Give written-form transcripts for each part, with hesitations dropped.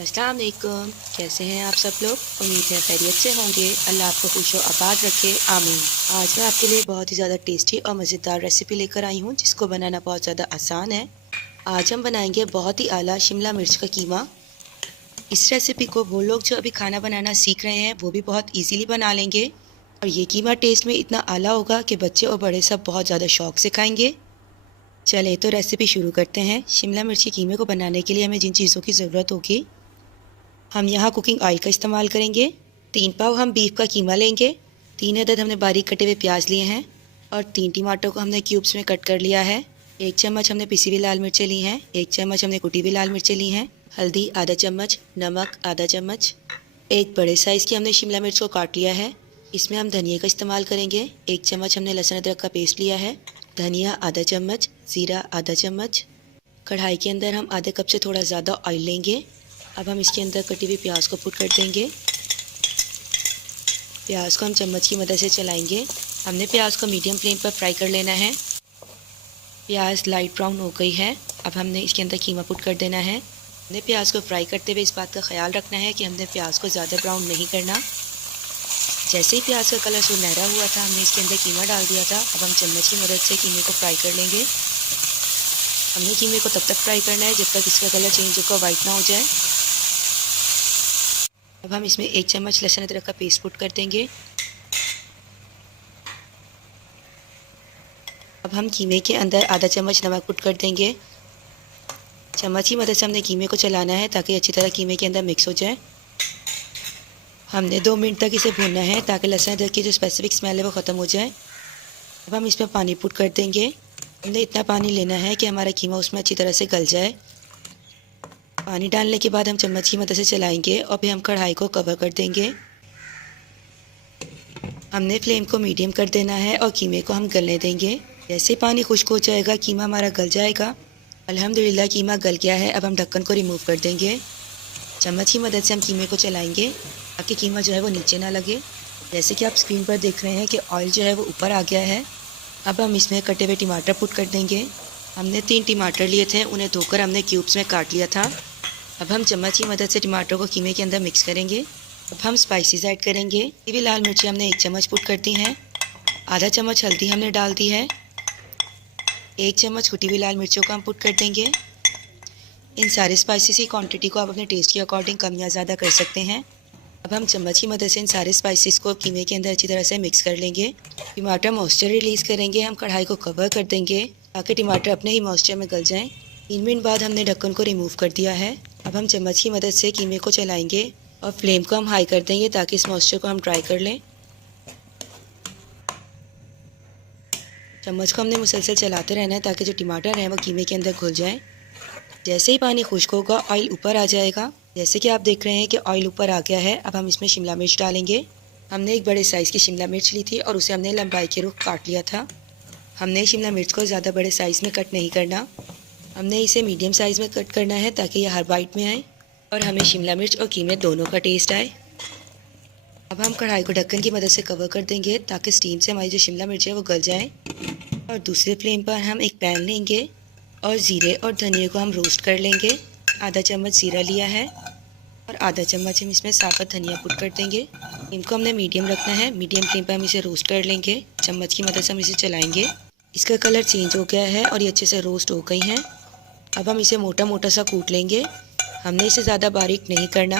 अस्सलाम वालेकुम। कैसे हैं आप सब लोग? उम्मीद है खैरियत से होंगे। अल्लाह आपको खुश व आबाद रखे, आमीन। आज मैं आपके लिए बहुत ही ज़्यादा टेस्टी और मज़ेदार रेसिपी लेकर आई हूँ जिसको बनाना बहुत ज़्यादा आसान है। आज हम बनाएंगे बहुत ही आला शिमला मिर्च का कीमा। इस रेसिपी को वो लोग जो अभी खाना बनाना सीख रहे हैं वो भी बहुत ईजीली बना लेंगे और ये कीमा टेस्ट में इतना आला होगा कि बच्चे और बड़े सब बहुत ज़्यादा शौक से खाएंगे। चले तो रेसिपी शुरू करते हैं। शिमला मिर्च के कीमे को बनाने के लिए हमें जिन चीज़ों की ज़रूरत होगी, हम यहाँ कुकिंग ऑयल का इस्तेमाल करेंगे। 3 पाव हम बीफ का कीमा लेंगे। 3 अदद हमने बारीक कटे हुए प्याज लिए हैं और 3 टमाटर को हमने क्यूब्स में कट कर लिया है। 1 चम्मच हमने पिसी हुई लाल मिर्चें ली हैं। 1 चम्मच हमने कुटी हुई लाल मिर्चें ली हैं। हल्दी आधा चम्मच, नमक आधा चम्मच। एक बड़े साइज़ की हमने शिमला मिर्च को काट लिया है। इसमें हम धनिया का इस्तेमाल करेंगे। 1 चम्मच हमने लहसुन अदरक का पेस्ट लिया है। धनिया आधा चम्मच, ज़ीरा आधा चम्मच। कढ़ाई के अंदर हम आधे कप से थोड़ा ज़्यादा ऑयल लेंगे। अब हम इसके अंदर कटी हुई प्याज को पुट कर देंगे। प्याज को हम चम्मच की मदद से चलाएंगे। हमने प्याज को मीडियम फ्लेम पर फ्राई कर लेना है। प्याज लाइट ब्राउन हो गई है। अब हमने इसके अंदर कीमा पुट कर देना है। हमने प्याज को फ्राई करते हुए इस बात का ख्याल रखना है कि हमने प्याज को ज़्यादा ब्राउन नहीं करना। जैसे ही प्याज का कलर सुनहरा हुआ था हमने इसके अंदर कीमा डाल दिया था। अब हम चम्मच की मदद से कीमे को फ्राई कर लेंगे। हमने कीमे को तब तक फ्राई करना है जब तक इसका कलर चेंज होकर वाइट ना हो जाए। अब हम इसमें 1 चम्मच लहसुन अदरक का पेस्ट पुट कर देंगे। अब हम कीमे के अंदर आधा चम्मच नमक पुट कर देंगे। चम्मच की मदद से हमने कीमे को चलाना है ताकि अच्छी तरह कीमे के अंदर मिक्स हो जाए। हमने 2 मिनट तक इसे भूनना है ताकि लहसुन अदरक की जो स्पेसिफिक स्मेल है वो ख़त्म हो जाए। अब हम इसमें पानी पुट कर देंगे। हमने इतना पानी लेना है कि हमारा कीमा उसमें अच्छी तरह से गल जाए। पानी डालने के बाद हम चम्मच की मदद से चलाएंगे और फिर हम कढ़ाई को कवर कर देंगे। हमने फ्लेम को मीडियम कर देना है और कीमे को हम गलने देंगे। जैसे पानी खुश्क हो जाएगा कीमा हमारा गल जाएगा। अल्हम्दुलिल्लाह कीमा गल गया है। अब हम ढक्कन को रिमूव कर देंगे। चम्मच की मदद से हम कीमे को चलाएंगे ताकि कीमा जो है वो नीचे ना लगे। जैसे कि आप स्क्रीन पर देख रहे हैं कि ऑयल जो है वो ऊपर आ गया है। अब हम इसमें कटे हुए टमाटर पुट कर देंगे। हमने 3 टमाटर लिए थे, उन्हें धोकर हमने क्यूब्स में काट लिया था। अब हम चम्मच की मदद से टमाटर को कीमे के अंदर मिक्स करेंगे। अब हम स्पाइसेस ऐड करेंगे। ये भी लाल मिर्ची हमने 1 चम्मच पुट कर दी हैं। आधा चम्मच हल्दी हमने डाल दी है। 1 चम्मच कुटी हुई लाल मिर्चों को हम पुट कर देंगे। इन सारे स्पाइसेस की क्वांटिटी को आप अपने टेस्ट के अकॉर्डिंग कम या ज़्यादा कर सकते हैं। अब हम चम्मच की मदद से इन सारे स्पाइसेस को कीमे के अंदर अच्छी तरह से मिक्स कर लेंगे। टमाटर मॉइस्चर रिलीज़ करेंगे। हम कढ़ाई को कवर कर देंगे ताकि टमाटर अपने ही मॉइस्चर में गल जाएं। 3 मिनट बाद हमने ढक्कन को रिमूव कर दिया है। अब हम चम्मच की मदद से कीमे को चलाएंगे और फ्लेम को हम हाई कर देंगे ताकि इस मॉइस्चर को हम ड्राई कर लें। चम्मच को हमने मुसलसल चलाते रहना है ताकि जो टमाटर है वो कीमे के अंदर घुल जाए। जैसे ही पानी खुश्क होगा ऑयल ऊपर आ जाएगा। जैसे कि आप देख रहे हैं कि ऑयल ऊपर आ गया है। अब हम इसमें शिमला मिर्च डालेंगे। हमने एक बड़े साइज़ की शिमला मिर्च ली थी और उसे हमने लंबाई के रुख काट लिया था। हमने शिमला मिर्च को ज़्यादा बड़े साइज़ में कट नहीं करना। हमने इसे मीडियम साइज़ में कट करना है ताकि यह हर बाइट में आए और हमें शिमला मिर्च और कीमे दोनों का टेस्ट आए। अब हम कढ़ाई को ढक्कन की मदद से कवर कर देंगे ताकि स्टीम से हमारी जो शिमला मिर्च है वो गल जाए। और दूसरे फ्लेम पर हम एक पैन लेंगे और ज़ीरे और धनिया को हम रोस्ट कर लेंगे। आधा चम्मच ज़ीरा लिया है और आधा चम्मच हम इसमें साबुत धनिया पुट कर देंगे। इनको हमने मीडियम रखना है। मीडियम फ्लेम पर हम इसे रोस्ट कर लेंगे। चम्मच की मदद से हम इसे चलाएंगे। इसका कलर चेंज हो गया है और ये अच्छे से रोस्ट हो गई हैं। अब हम इसे मोटा मोटा सा कूट लेंगे। हमने इसे ज़्यादा बारीक नहीं करना।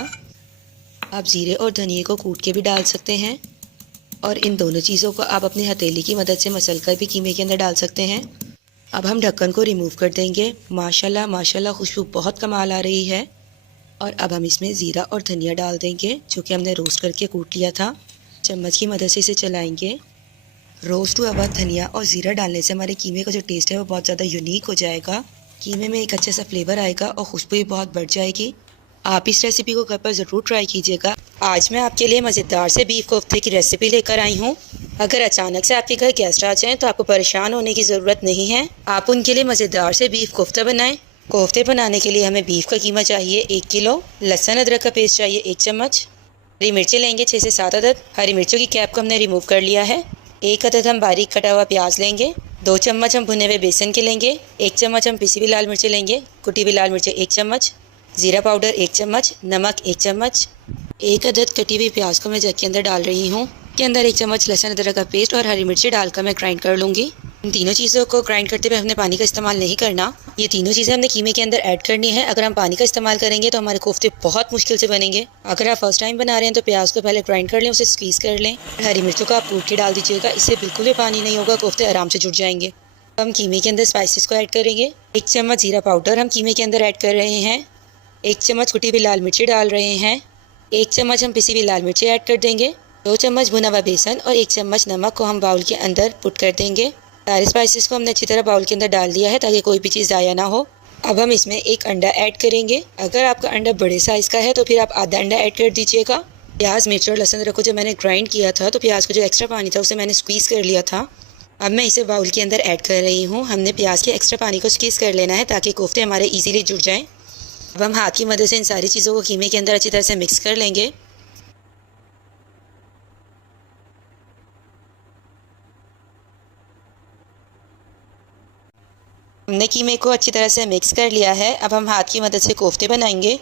आप ज़ीरे और धनिया को कूट के भी डाल सकते हैं और इन दोनों चीज़ों को आप अपनी हथेली की मदद से मसल कर भी कीमे के अंदर डाल सकते हैं। अब हम ढक्कन को रिमूव कर देंगे। माशाल्लाह माशाल्लाह खुशबू बहुत कमाल आ रही है। और अब हम इसमें ज़ीरा और धनिया डाल देंगे जो कि हमने रोस्ट करके कूट लिया था। चम्मच की मदद से इसे चलाएंगे। रोस्ट हुआ हुआ धनिया और ज़ीरा डालने से हमारे कीमे का जो टेस्ट है वो बहुत ज़्यादा यूनिक हो जाएगा। कीमे में एक अच्छा सा फ्लेवर आएगा और खुशबू भी बहुत बढ़ जाएगी। आप इस रेसिपी को घर पर ज़रूर ट्राई कीजिएगा। आज मैं आपके लिए मज़ेदार से बीफ कोफ्ते की रेसिपी लेकर आई हूँ। अगर अचानक से आपके घर गेस्ट आ जाएं तो आपको परेशान होने की ज़रूरत नहीं है। आप उनके लिए मज़ेदार से बीफ कोफ्ता बनाएं। कोफ्ते बनाने के लिए हमें बीफ का कीमा चाहिए 1 किलो। लहसुन अदरक का पेस्ट चाहिए 1 चम्मच। हरी मिर्चें लेंगे 6 से 7 अदद। हरी मिर्चों की कैप को हमने रिमूव कर लिया है। 1 अदद हम बारीक कटा हुआ प्याज लेंगे। 2 चम्मच हम भुने हुए बेसन के लेंगे। 1 चम्मच हम पिसी हुई लाल मिर्चें लेंगे। कुटी हुई लाल मिर्चें 1 चम्मच। ज़ीरा पाउडर 1 चम्मच, नमक 1 चम्मच, 1 अदद कटी हुई प्याज को मैं जग के अंदर डाल रही हूँ। के अंदर 1 चम्मच लहसुन अदरक का पेस्ट और हरी मिर्ची डालकर मैं ग्राइंड कर लूँगी। इन तीनों चीज़ों को ग्राइंड करते हुए हमने पानी का इस्तेमाल नहीं करना। ये तीनों चीज़ें हमने कीमे के अंदर ऐड करनी है। अगर हम पानी का इस्तेमाल करेंगे तो हमारे कोफ्ते बहुत मुश्किल से बनेंगे। अगर आप फर्स्ट टाइम बना रहे हैं तो प्याज को पहले ग्राइंड कर लें, उसे स्क्वीज़ कर लें। हरी मिर्चों को आप कूट के डाल दीजिएगा, इससे बिल्कुल भी पानी नहीं होगा, कोफ्ते आराम से जुड़ जाएंगे। हम कीमे के अंदर स्पाइसेस को ऐड करेंगे। 1 चम्मच ज़ीरा पाउडर हम कीमे के अंदर ऐड कर रहे हैं। 1 चम्मच कुटी हुई लाल मिर्ची डाल रहे हैं। 1 चम्मच हम पिसी हुई लाल मिर्ची ऐड कर देंगे। 2 चम्मच भुना हुआ बेसन और 1 चम्मच नमक को हम बाउल के अंदर पुट कर देंगे। सारे स्पाइसेस को हमने अच्छी तरह बाउल के अंदर डाल दिया है ताकि कोई भी चीज़ ज़ाया ना हो। अब हम इसमें 1 अंडा ऐड करेंगे। अगर आपका अंडा बड़े साइज़ का है तो फिर आप आधा अंडा ऐड कर दीजिएगा। प्याज, मिर्च और लहसुन अदरक को जब मैंने ग्राइंड किया था तो प्याज का जो एक्स्ट्रा पानी था उसे मैंने स्क्वीज़ कर लिया था। अब मैं इसे बाउल के अंदर ऐड कर रही हूँ। हमने प्याज के एक्स्ट्रा पानी को स्क्वीज़ कर लेना है ताकि कोफ्ते हमारे ईजीली जुड़ जाएँ। अब हम हाथ की मदद से इन सारी चीज़ों को कीमे के अंदर अच्छी तरह से मिक्स कर लेंगे। हमने कीमे को अच्छी तरह से मिक्स कर लिया है। अब हम हाथ की मदद से कोफ्ते बनाएंगे।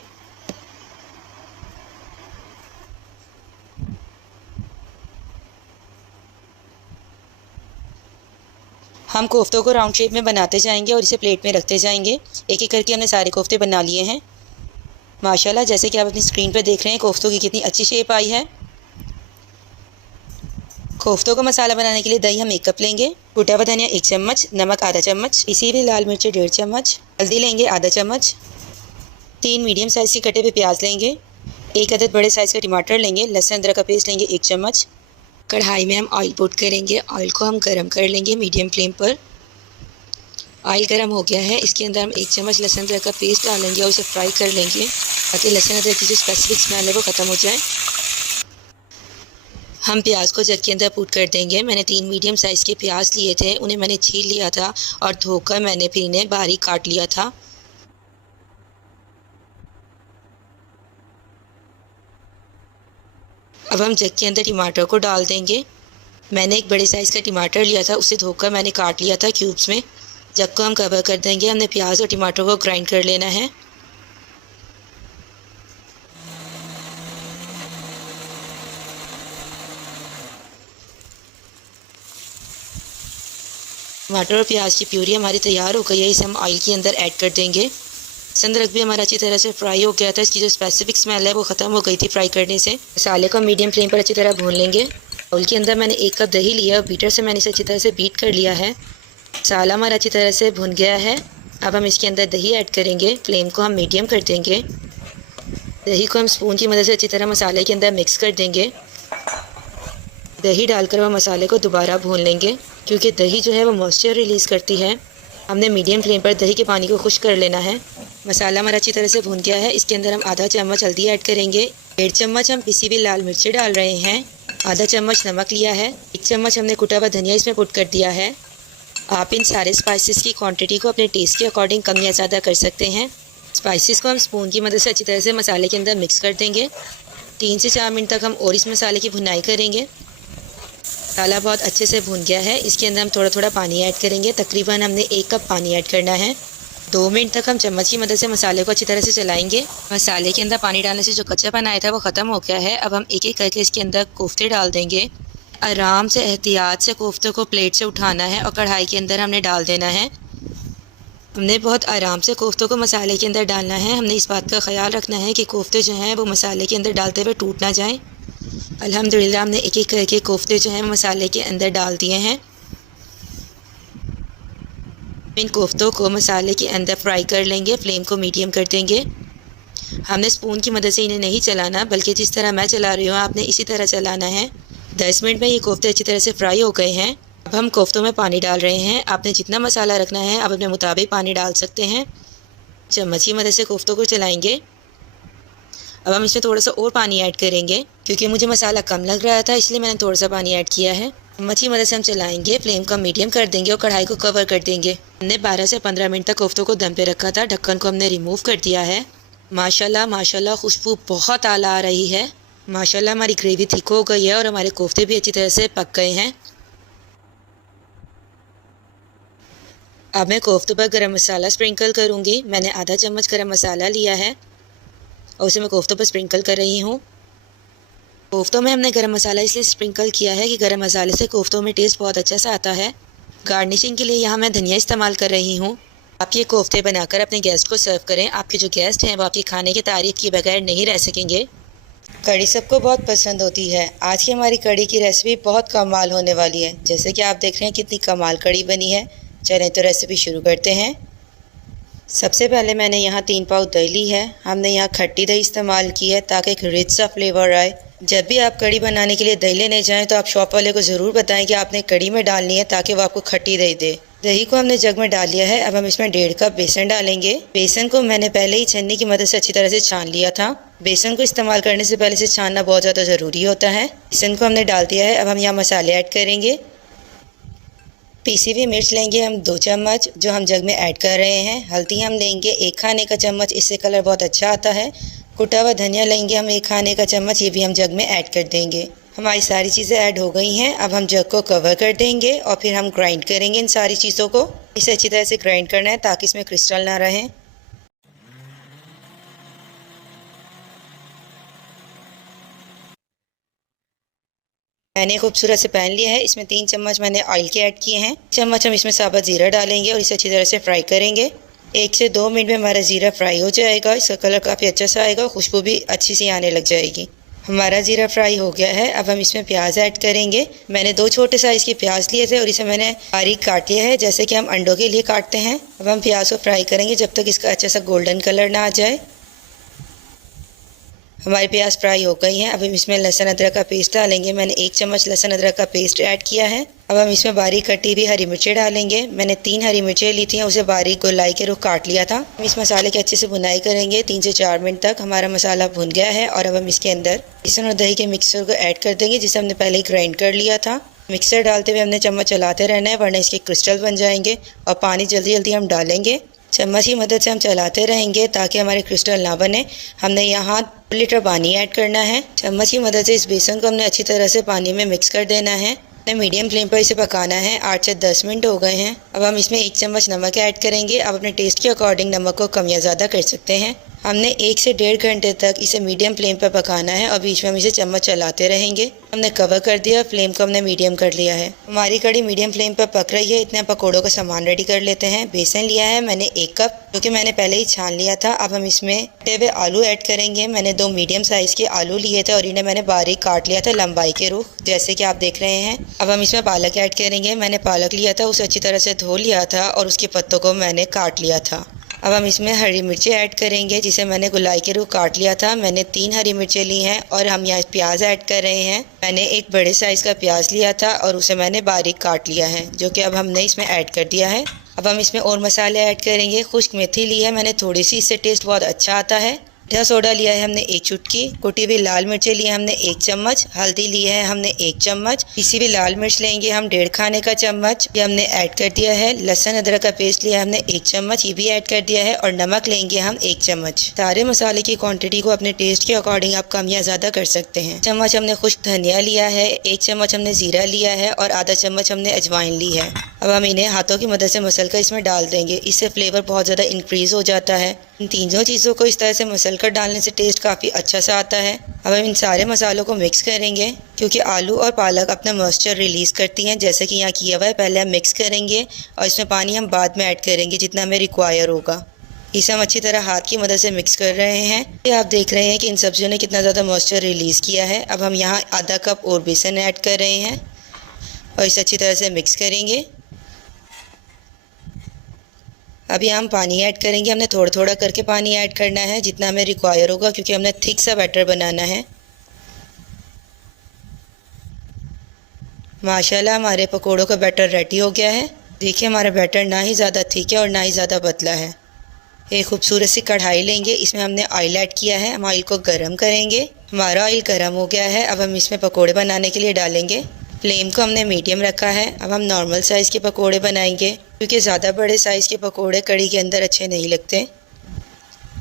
हम कोफ्तों को राउंड शेप में बनाते जाएंगे और इसे प्लेट में रखते जाएंगे। एक एक करके हमने सारे कोफ्ते बना लिए हैं। माशाल्लाह, जैसे कि आप अपनी स्क्रीन पर देख रहे हैं कोफ्तों की कितनी अच्छी शेप आई है। कोफ्तों को मसाला बनाने के लिए दही हम 1 कप लेंगे, कूटा हुआ धनिया 1 चम्मच, नमक आधा चम्मच, पिसी हुई लाल मिर्ची 1.5 चम्मच, हल्दी लेंगे आधा चम्मच, 3 मीडियम साइज़ के कटे हुए प्याज लेंगे, 1 अदद बड़े साइज़ का टमाटर लेंगे, लहसुन अदरक का पेस्ट लेंगे 1 चम्मच। कढ़ाई में हम ऑयल पुट करेंगे। ऑयल को हम गर्म कर लेंगे मीडियम फ्लेम पर। ऑयल गर्म हो गया है, इसके अंदर हम 1 चम्मच लहसुन अदरक का पेस्ट डालेंगे और उसे फ्राई कर लेंगे ताकि लहसुन अदरक की जो स्पेसिफिक स्मेल है वो ख़त्म हो जाए। हम प्याज को जग के अंदर पुट कर देंगे। मैंने 3 मीडियम साइज़ के प्याज लिए थे, उन्हें मैंने छील लिया था और धोकर मैंने फिर इन्हें बारीक काट लिया था। अब हम जग के अंदर टमाटर को डाल देंगे। मैंने एक बड़े साइज़ का टमाटर लिया था, उसे धोकर मैंने काट लिया था क्यूब्स में। जग को हम कवर कर देंगे। हमने प्याज और टमाटर को ग्राइंड कर लेना है। टमाटर और प्याज की प्यूरी हमारी तैयार हो गई है। इसे हम ऑयल के अंदर ऐड कर देंगे। लहसुन अदरक भी हमारा अच्छी तरह से फ्राई हो गया था। इसकी जो स्पेसिफिक स्मेल है वो ख़त्म हो गई थी फ्राई करने से। मसाले को हम मीडियम फ्लेम पर अच्छी तरह भून लेंगे। बाउल के अंदर मैंने 1 कप दही लिया और बीटर से मैंने इसे अच्छी तरह से बीट कर लिया है। मसाला हमारा अच्छी तरह से भुन गया है। अब हम इसके अंदर दही ऐड करेंगे। फ्लेम को हम मीडियम कर देंगे। दही को हम स्पून की मदद से अच्छी तरह मसाले के अंदर मिक्स कर देंगे। दही डालकर हम मसाले को दोबारा भून लेंगे क्योंकि दही जो है वो मॉइस्चर रिलीज़ करती है। हमने मीडियम फ्लेम पर दही के पानी को खुश्क कर लेना है। मसाला हमारा अच्छी तरह से भुन गया है। इसके अंदर हम आधा चम्मच हल्दी ऐड करेंगे। 1.5 चम्मच हम पिसी हुई लाल मिर्ची डाल रहे हैं। आधा चम्मच नमक लिया है। 1 चम्मच हमने कुटा हुआ धनिया इसमें पुट कर दिया है। आप इन सारे स्पाइसेस की क्वांटिटी को अपने टेस्ट के अकॉर्डिंग कम या ज़्यादा कर सकते हैं। स्पाइसेस को हम स्पून की मदद से अच्छी तरह से मसाले के अंदर मिक्स कर देंगे। 3 से 4 मिनट तक हम और इस मसाले की भुनाई करेंगे। मसाला बहुत अच्छे से भुन गया है। इसके अंदर हम थोड़ा थोड़ा पानी ऐड करेंगे। तकरीबन हमने 1 कप पानी ऐड करना है। 2 मिनट तक हम चम्मच की मदद से मसाले को अच्छी तरह से चलाएंगे। मसाले के अंदर पानी डालने से जो कच्चापन आया था वो ख़त्म हो गया है। अब हम एक एक करके इसके अंदर कोफ्ते डाल देंगे। आराम से एहतियात से कोफ्ते को प्लेट से उठाना है और कढ़ाई के अंदर हमने डाल देना है। हमने बहुत आराम से कोफ्तों को मसाले के अंदर डालना है। हमने इस बात का ख्याल रखना है कि कोफ्ते जो हैं वो मसाले के अंदर डालते हुए टूट ना जाएं। अल्हम्दुलिल्लाह हमने एक एक करके कोफ्ते जो हैं मसाले के अंदर डाल दिए हैं। इन कोफ्तों को मसाले के अंदर फ्राई कर लेंगे। फ्लेम को मीडियम कर देंगे। हमने स्पून की मदद से इन्हें नहीं चलाना, बल्कि जिस तरह मैं चला रही हूँ आपने इसी तरह चलाना है। 10 मिनट में ये कोफ्ते अच्छी तरह से फ्राई हो गए हैं। अब हम कोफ्तों में पानी डाल रहे हैं। आपने जितना मसाला रखना है आप अपने मुताबिक पानी डाल सकते हैं। चम्मच की मदद से कोफ्तों को चलाएंगे। अब हम इसमें थोड़ा सा और पानी ऐड करेंगे क्योंकि मुझे मसाला कम लग रहा था, इसलिए मैंने थोड़ा सा पानी ऐड किया है। चम्मच की मदद से हम चलाएंगे। फ्लेम को मीडियम कर देंगे और कढ़ाई को कवर कर देंगे। हमने 12 से 15 मिनट तक कोफ्तों को दम पे रखा था। ढक्कन को हमने रिमूव कर दिया है। माशाल्लाह माशाल्लाह खुशबू बहुत आला आ रही है। माशाल्लाह हमारी ग्रेवी थिक हो गई है और हमारे कोफ्ते भी अच्छी तरह से पक गए हैं। अब मैं कोफ्तों पर गरम मसाला स्प्रिंकल करूँगी। मैंने आधा चम्मच गरम मसाला लिया है। और उसे मैं कोफ्तों पर स्प्रिंकल कर रही हूँ। कोफ्तों में हमने गरम मसाला इसलिए स्प्रिंकल किया है कि गरम मसाले से कोफ्तों में टेस्ट बहुत अच्छा सा आता है। गार्निशिंग के लिए यहाँ मैं धनिया इस्तेमाल कर रही हूँ। आप ये कोफ्ते बनाकर अपने गेस्ट को सर्व करें, आपके जो गेस्ट हैं वो आपके खाने की तारीफ़ किए बगैर नहीं रह सकेंगे। कड़ी सबको बहुत पसंद होती है। आज की हमारी कड़ी की रेसिपी बहुत कमाल होने वाली है। जैसे कि आप देख रहे हैं कितनी कमाल कड़ी बनी है। चलें तो रेसिपी शुरू करते हैं। सबसे पहले मैंने यहाँ 3 पाव दही ली है। हमने यहाँ खट्टी दही इस्तेमाल की है ताकि एक रिच सा फ्लेवर आए। जब भी आप कड़ी बनाने के लिए दही लेने जाएं तो आप शॉप वाले को ज़रूर बताएं कि आपने कड़ी में डालनी है ताकि वो आपको खट्टी दही दे। दही को हमने जग में डाल लिया है। अब हम इसमें 1.5 कप बेसन डालेंगे। बेसन को मैंने पहले ही छन्नी की मदद से अच्छी तरह से छान लिया था। बेसन को इस्तेमाल करने से पहले से छानना बहुत ज़्यादा ज़रूरी होता है। बेसन को हमने डाल दिया है। अब हम यहाँ मसाले ऐड करेंगे। पीसी हुई मिर्च लेंगे हम 2 चम्मच, जो हम जग में ऐड कर रहे हैं। हल्दी हम लेंगे 1 खाने का चम्मच, इससे कलर बहुत अच्छा आता है। कुटा हुआ धनिया लेंगे हम 1 खाने का चम्मच, ये भी हम जग में ऐड कर देंगे। हमारी सारी चीज़ें ऐड हो गई हैं। अब हम जग को कवर कर देंगे और फिर हम ग्राइंड करेंगे इन सारी चीज़ों को। इसे अच्छी तरह से ग्राइंड करना है ताकि इसमें क्रिस्टल ना रहे। मैंने खूबसूरत से पैन लिया है। इसमें 3 चम्मच मैंने ऑयल के ऐड किए हैं। चम्मच हम इसमें साबुत ज़ीरा डालेंगे और इसे अच्छी तरह से फ्राई करेंगे। 1 से 2 मिनट में हमारा ज़ीरा फ्राई हो जाएगा। इसका कलर काफ़ी अच्छा सा आएगा, खुशबू भी अच्छी सी आने लग जाएगी। हमारा ज़ीरा फ्राई हो गया है। अब हम इसमें प्याज ऐड करेंगे। मैंने 2 छोटे साइज़ के प्याज लिए थे और इसे मैंने बारीक काट लिया है, जैसे कि हम अंडों के लिए काटते हैं। अब हम प्याज को फ्राई करेंगे जब तक इसका अच्छा सा गोल्डन कलर ना आ जाए। हमारी प्याज फ्राई हो गई हैं। अब हम इसमें लहसुन अदरक का पेस्ट डालेंगे। मैंने 1 चम्मच लहसुन अदरक का पेस्ट ऐड किया है। अब हम इसमें बारीक कटी हुई हरी मिर्चें डालेंगे। मैंने 3 हरी मिर्चें ली थी, उसे बारीक गोलाई के रुख काट लिया था। हम इस मसाले की अच्छे से भुनाई करेंगे 3 से 4 मिनट तक। हमारा मसाला भुन गया है और अब हम इसके अंदर बेसन और दही के मिक्सर को ऐड कर देंगे, जिसे हमने पहले ही ग्राइंड कर लिया था। मिक्सर डालते हुए हमने चम्मच चलाते रहना है, वरना इसके क्रिस्टल बन जाएंगे और पानी जल्दी जल्दी हम डालेंगे। चम्मच की मदद से हम चलाते रहेंगे ताकि हमारे क्रिस्टल ना बने। हमने यहाँ 2 लीटर पानी ऐड करना है। चम्मच की मदद से इस बेसन को हमने अच्छी तरह से पानी में मिक्स कर देना है। हमने मीडियम फ्लेम पर इसे पकाना है। 8 से 10 मिनट हो गए हैं। अब हम इसमें 1 चम्मच नमक ऐड करेंगे। अब अपने टेस्ट के अकॉर्डिंग नमक को कम या ज़्यादा कर सकते हैं। हमने 1 से 1.5 घंटे तक इसे मीडियम फ्लेम पर पकाना है और बीच में हम इसे चम्मच चलाते रहेंगे। हमने कवर कर दिया, फ्लेम को हमने मीडियम कर लिया है। हमारी कड़ी मीडियम फ्लेम पर पक रही है। इतने पकौड़ों का सामान रेडी कर लेते हैं। बेसन लिया है मैंने 1 कप, जो कि मैंने पहले ही छान लिया था। अब हम इसमें कटे हुए आलू ऐड करेंगे। मैंने 2 मीडियम साइज़ के आलू लिए थे और इन्हें मैंने बारीक काट लिया था लंबाई के रुख, जैसे कि आप देख रहे हैं। अब हम इसमें पालक ऐड करेंगे। मैंने पालक लिया था, उसे अच्छी तरह से धो लिया था और उसके पत्तों को मैंने काट लिया था। अब हम इसमें हरी मिर्चें ऐड करेंगे, जिसे मैंने गुलाई के रुख काट लिया था। मैंने 3 हरी मिर्चें ली हैं और हम यहाँ प्याज ऐड कर रहे हैं। मैंने एक बड़े साइज़ का प्याज लिया था और उसे मैंने बारीक काट लिया है, जो कि अब हमने इसमें ऐड कर दिया है। अब हम इसमें और मसाले ऐड करेंगे। खुश्क मेथी ली है मैंने थोड़ी सी, इससे टेस्ट बहुत अच्छा आता है। मीठा सोडा लिया है हमने 1 चुटकी। कुटी हुई लाल मिर्चें ली है हमने 1 चम्मच। हल्दी ली है हमने 1 चम्मच। पिसी हुई लाल मिर्च लेंगे हम 1.5 खाने का चम्मच, ये हमने ऐड कर दिया है। लहसुन अदरक का पेस्ट लिया हमने 1 चम्मच, ये भी ऐड कर दिया है। और नमक लेंगे हम 1 चम्मच। सारे मसाले की क्वांटिटी को अपने टेस्ट के अकॉर्डिंग आप कम या ज़्यादा कर सकते हैं। चम्मच हमने खुश्क धनिया लिया है, 1 चम्मच हमने ज़ीरा लिया है और आधा चम्मच हमने अजवाइन ली है। अब हम इन्हें हाथों की मदद से मसल कर इसमें डाल देंगे। इससे फ्लेवर बहुत ज़्यादा इंक्रीज़ हो जाता है। इन तीनों चीज़ों को इस तरह से मसल कर डालने से टेस्ट काफ़ी अच्छा सा आता है। अब हम इन सारे मसालों को मिक्स करेंगे, क्योंकि आलू और पालक अपना मॉइस्चर रिलीज़ करती हैं, जैसे कि यहाँ किया हुआ है। पहले हम मिक्स करेंगे और इसमें पानी हम बाद में ऐड करेंगे जितना हमें रिक्वायर होगा। इसे हम अच्छी तरह हाथ की मदद से मिक्स कर रहे हैं। ये आप देख रहे हैं कि इन सब्जियों ने कितना ज़्यादा मॉइस्चर रिलीज़ किया है। अब हम यहाँ आधा कप और बेसन ऐड कर रहे हैं और इसे अच्छी तरह से मिक्स करेंगे। अभी हम पानी ऐड करेंगे। हमने थोड़ा थोड़ा करके पानी ऐड करना है, जितना हमें रिक्वायर होगा, क्योंकि हमने थिक सा बैटर बनाना है। माशाल्लाह हमारे पकोड़ों का बैटर रेडी हो गया है। देखिए हमारा बैटर ना ही ज़्यादा थिक है और ना ही ज़्यादा पतला है। एक खूबसूरत सी कढ़ाई लेंगे, इसमें हमने ऑयल ऐड किया है। हम ऑयल को गर्म करेंगे। हमारा ऑयल गर्म हो गया है। अब हम इसमें पकोड़े बनाने के लिए डालेंगे। फ्लेम को हमने मीडियम रखा है। अब हम नॉर्मल साइज़ के पकोड़े बनाएंगे, क्योंकि ज़्यादा बड़े साइज़ के पकोड़े कड़ी के अंदर अच्छे नहीं लगते।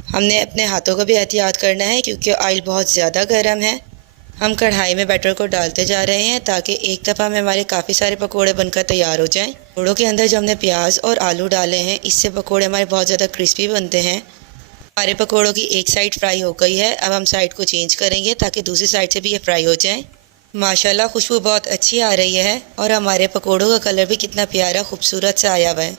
हमने अपने हाथों को भी एहतियात करना है, क्योंकि ऑयल बहुत ज़्यादा गर्म है। हम कढ़ाई में बैटर को डालते जा रहे हैं ताकि एक दफ़ा में हमारे काफ़ी सारे पकोड़े बनकर तैयार हो जाएं। पकोड़ों के अंदर जो हमने प्याज और आलू डाले हैं, इससे पकोड़े हमारे बहुत ज़्यादा क्रिस्पी बनते हैं। हमारे पकोड़ों की एक साइड फ्राई हो गई है। अब हम साइड को चेंज करेंगे ताकि दूसरी साइड से भी ये फ्राई हो जाए। माशाल्लाह खुशबू बहुत अच्छी आ रही है और हमारे पकोड़ों का कलर भी कितना प्यारा खूबसूरत सा आया हुआ है।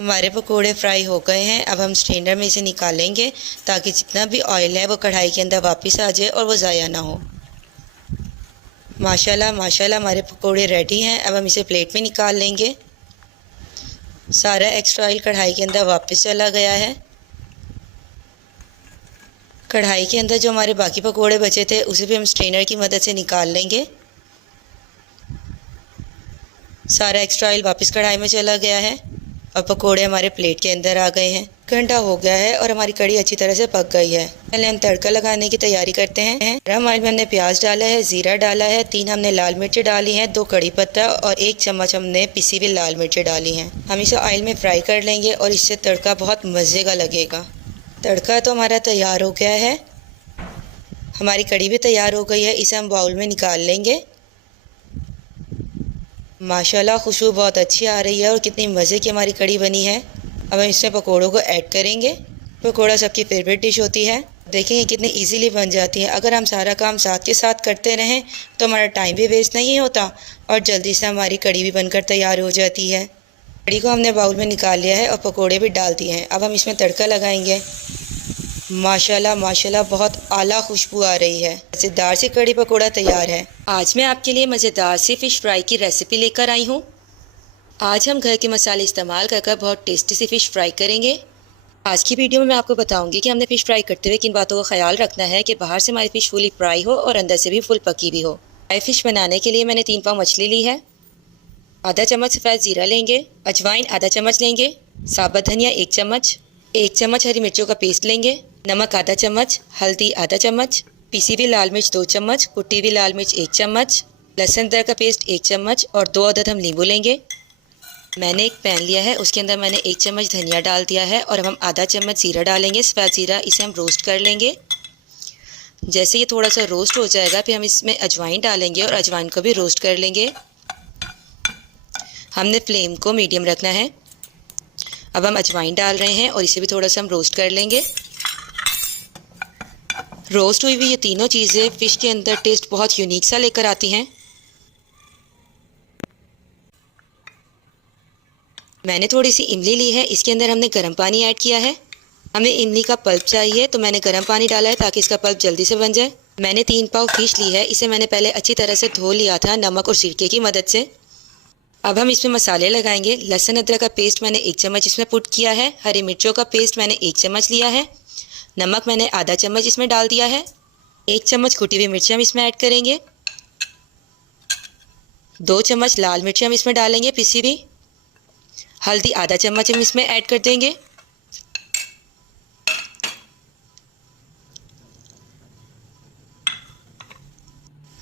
हमारे पकोड़े फ्राई हो गए हैं। अब हम स्ट्रेनर में इसे निकालेंगे ताकि जितना भी ऑयल है वो कढ़ाई के अंदर वापस आ जाए और वो ज़ाया ना हो। माशाल्लाह माशाल्लाह हमारे पकोड़े रेडी हैं। अब हम इसे प्लेट में निकाल लेंगे। सारा एक्स्ट्रा ऑयल कढ़ाई के अंदर वापस चला गया है। कढ़ाई के अंदर जो हमारे बाकी पकोड़े बचे थे उसे भी हम स्ट्रेनर की मदद से निकाल लेंगे। सारा एक्स्ट्रा ऑयल वापस कढ़ाई में चला गया है और पकोड़े हमारे प्लेट के अंदर आ गए हैं। घंटा हो गया है और हमारी कढ़ी अच्छी तरह से पक गई है। पहले हम तड़का लगाने की तैयारी करते हैं। गरम ऑयल में हमने प्याज डाला है, ज़ीरा डाला है, 3 हमने लाल मिर्चें डाली हैं, 2 कड़ी पत्ता और 1 चम्मच हमने पिसी हुई लाल मिर्चें डाली हैं। हम इसे ऑयल में फ्राई कर लेंगे और इससे तड़का बहुत मज़े का लगेगा। तड़का तो हमारा तैयार हो गया है। हमारी कढ़ी भी तैयार हो गई है। इसे हम बाउल में निकाल लेंगे। माशाल्लाह खुशबू बहुत अच्छी आ रही है और कितनी मज़े की हमारी कढ़ी बनी है। अब हम इसमें पकोड़ों को ऐड करेंगे। पकोड़ा सबकी फेवरेट डिश होती है। देखेंगे कितनी इजीली बन जाती है। अगर हम सारा काम साथ के साथ करते रहें तो हमारा टाइम भी वेस्ट नहीं होता और जल्दी से हमारी कढ़ी भी बनकर तैयार हो जाती है। कढ़ी को हमने बाउल में निकाल लिया है और पकोड़े भी डाल दिए हैं। अब हम इसमें तड़का लगाएंगे। माशाल्लाह माशाल्लाह बहुत आला खुशबू आ रही है। मज़ेदार सी कढ़ी पकोड़ा तैयार है। आज मैं आपके लिए मज़ेदार सी फ़िश फ्राई की रेसिपी लेकर आई हूँ। आज हम घर के मसाले इस्तेमाल कर बहुत टेस्टी सी फ़िश फ्राई करेंगे। आज की वीडियो में मैं आपको बताऊंगी कि हमने फ़िश फ्राई करते हुए किन बातों का ख्याल रखना है कि बाहर से हमारी फ़िश फुली फ्राई हो और अंदर से भी फुल पकी भी हो। फ्राई फ़िश बनाने के लिए मैंने 3 पाव मछली ली है। आधा चम्मच सफ़ेद ज़ीरा लेंगे, अजवाइन आधा चम्मच लेंगे, साबुत धनिया 1 चम्मच, 1 चम्मच हरी मिर्चों का पेस्ट लेंगे, नमक आधा चम्मच, हल्दी आधा चम्मच, पीसी हुई लाल मिर्च 2 चम्मच, कुटी हुई लाल मिर्च 1 चम्मच, लहसुन अदरक का पेस्ट 1 चम्मच और 2 अदद हम नींबू लेंगे। मैंने एक पैन लिया है, उसके अंदर मैंने 1 चम्मच धनिया डाल दिया है और अब हम आधा चम्मच ज़ीरा डालेंगे, सफ़ेद ज़ीरा। इसे हम रोस्ट कर लेंगे। जैसे ये थोड़ा सा रोस्ट हो जाएगा फिर हम इसमें अजवाइन डालेंगे और अजवाइन को भी रोस्ट कर लेंगे। हमने फ्लेम को मीडियम रखना है। अब हम अजवाइन डाल रहे हैं और इसे भी थोड़ा सा हम रोस्ट कर लेंगे। रोस्ट हुई हुई ये तीनों चीज़ें फ़िश के अंदर टेस्ट बहुत यूनिक सा लेकर आती हैं। मैंने थोड़ी सी इमली ली है, इसके अंदर हमने गर्म पानी ऐड किया है। हमें इमली का पल्प चाहिए तो मैंने गर्म पानी डाला है ताकि इसका पल्प जल्दी से बन जाए। मैंने 3 पाव फ़िश ली है, इसे मैंने पहले अच्छी तरह से धो लिया था नमक और सिरके की मदद से। अब हम इसमें मसाले लगाएंगे। लहसुन अदरक का पेस्ट मैंने 1 चम्मच इसमें पुट किया है, हरी मिर्चों का पेस्ट मैंने 1 चम्मच लिया है, नमक मैंने आधा चम्मच इसमें डाल दिया है, 1 चम्मच कुटी हुई मिर्ची हम इसमें ऐड करेंगे, 2 चम्मच लाल मिर्ची हम इसमें डालेंगे पिसी हुई, हल्दी आधा चम्मच हम इसमें ऐड कर देंगे।